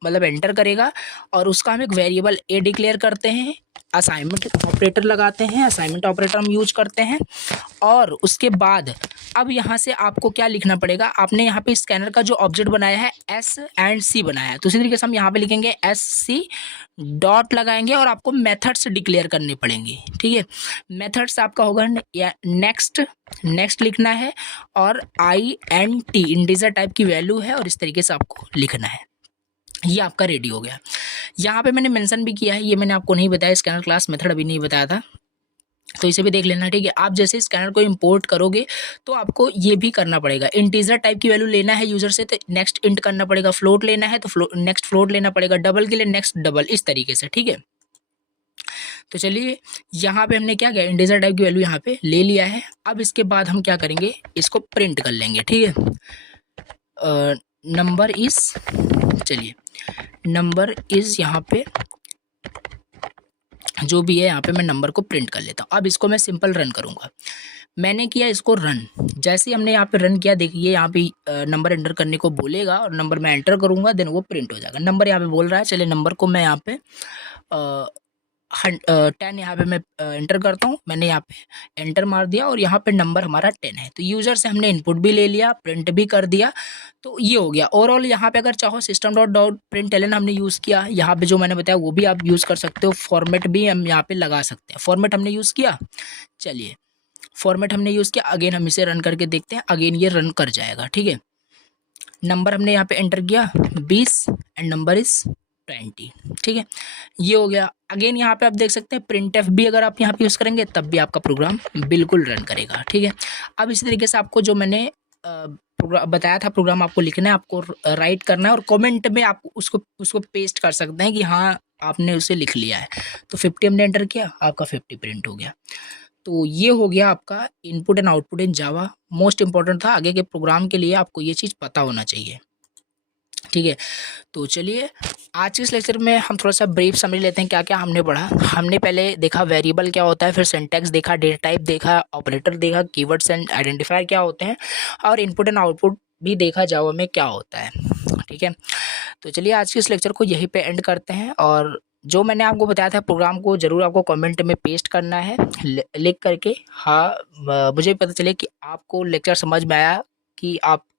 मतलब एंटर करेगा, और उसका हम एक वेरिएबल ए डिक्लेयर करते हैं, असाइनमेंट ऑपरेटर लगाते हैं, असाइनमेंट ऑपरेटर हम यूज करते हैं। और उसके बाद अब यहाँ से आपको क्या लिखना पड़ेगा, आपने यहाँ पे स्कैनर का जो ऑब्जेक्ट बनाया है एस एंड सी बनाया है, तो इसी तरीके से हम यहाँ पे लिखेंगे एस सी डॉट लगाएंगे, और आपको मेथड्स डिक्लेयर करने पड़ेंगे, ठीक है। मेथड्स आपका होगा नेक्स्ट लिखना है, और INT इंटीजर टाइप की वैल्यू है, और इस तरीके से आपको लिखना है। ये आपका रेडी हो गया। यहाँ पे मैंने मेंशन भी किया है, ये मैंने आपको नहीं बताया, स्कैनर क्लास मेथड अभी नहीं बताया था, तो इसे भी देख लेना, ठीक है। आप जैसे स्कैनर को इंपोर्ट करोगे तो आपको ये भी करना पड़ेगा। इंटीजर टाइप की वैल्यू लेना है यूजर से तो नेक्स्ट इंट करना पड़ेगा, फ्लोट लेना है तो नेक्स्ट फ्लोट लेना पड़ेगा, डबल के लिए नेक्स्ट डबल, इस तरीके से, ठीक है। तो चलिए यहाँ पे हमने क्या किया, इंटीजर टाइप की वैल्यू यहाँ पे ले लिया है। अब इसके बाद हम क्या करेंगे, इसको प्रिंट कर लेंगे, ठीक है। नंबर इज, चलिए नंबर इज यहाँ पे जो भी है, यहाँ पे मैं नंबर को प्रिंट कर लेता हूँ। अब इसको मैं सिंपल रन करूँगा। मैंने किया इसको रन, जैसे ही हमने यहाँ पे रन किया, देखिए यहाँ पे नंबर एंटर करने को बोलेगा, और नंबर मैं एंटर करूँगा, देन वो प्रिंट हो जाएगा। नंबर यहाँ पे बोल रहा है, चलिए नंबर को मैं यहाँ पे 10 यहाँ पे मैं एंटर करता हूँ। मैंने यहाँ पे एंटर मार दिया, और यहाँ पे नंबर हमारा 10 है। तो यूज़र से हमने इनपुट भी ले लिया, प्रिंट भी कर दिया, तो ये हो गया। ओवरऑल यहाँ पे अगर चाहो system.out.println हमने यूज़ किया, यहाँ पे जो मैंने बताया वो भी आप यूज़ कर सकते हो। फॉर्मेट भी हम यहाँ पे लगा सकते हैं, फॉर्मेट हमने यूज़ किया। चलिए फॉर्मेट हमने यूज़ किया, अगेन हम इसे रन करके देखते हैं, अगेन ये रन कर जाएगा, ठीक है। नंबर हमने यहाँ पे एंटर किया 20 एंड नंबर इज 20, ठीक है, ये हो गया। अगेन यहाँ पे आप देख सकते हैं printf भी अगर आप यहाँ पे यूज़ करेंगे तब भी आपका प्रोग्राम बिल्कुल रन करेगा, ठीक है। अब इसी तरीके से आपको जो मैंने बताया था प्रोग्राम आपको लिखना है, आपको राइट करना है, और कमेंट में आप उसको पेस्ट कर सकते हैं कि हाँ आपने उसे लिख लिया है। तो 50 हमने एंटर किया, आपका 50 प्रिंट हो गया। तो ये हो गया आपका input and output in Java. Most important था, आगे के प्रोग्राम के लिए आपको ये चीज़ पता होना चाहिए, ठीक है। तो चलिए आज के इस लेक्चर में हम थोड़ा सा ब्रीफ समझ लेते हैं क्या क्या हमने पढ़ा। हमने पहले देखा वेरिएबल क्या होता है, फिर सिंटैक्स देखा, डेटा टाइप देखा, ऑपरेटर देखा, कीवर्ड्स एंड आइडेंटिफायर क्या होते हैं, और इनपुट एंड आउटपुट भी देखा जावा में क्या होता है, ठीक है। तो चलिए आज के इस लेक्चर को यहीं पे एंड करते हैं, और जो मैंने आपको बताया था प्रोग्राम को ज़रूर आपको कमेंट में पेस्ट करना है लिख करके। हाँ मुझे पता चले कि आपको लेक्चर समझ में आया, कि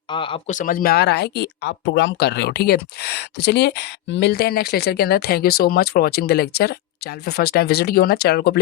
आपको समझ में आ रहा है कि आप प्रोग्राम कर रहे हो, ठीक है। तो चलिए मिलते हैं नेक्स्ट लेक्चर के अंदर। Thank you so much for watching the lecture. Channel पे फर्स्ट टाइम विजिट किया हो ना, चैनल को प्लीज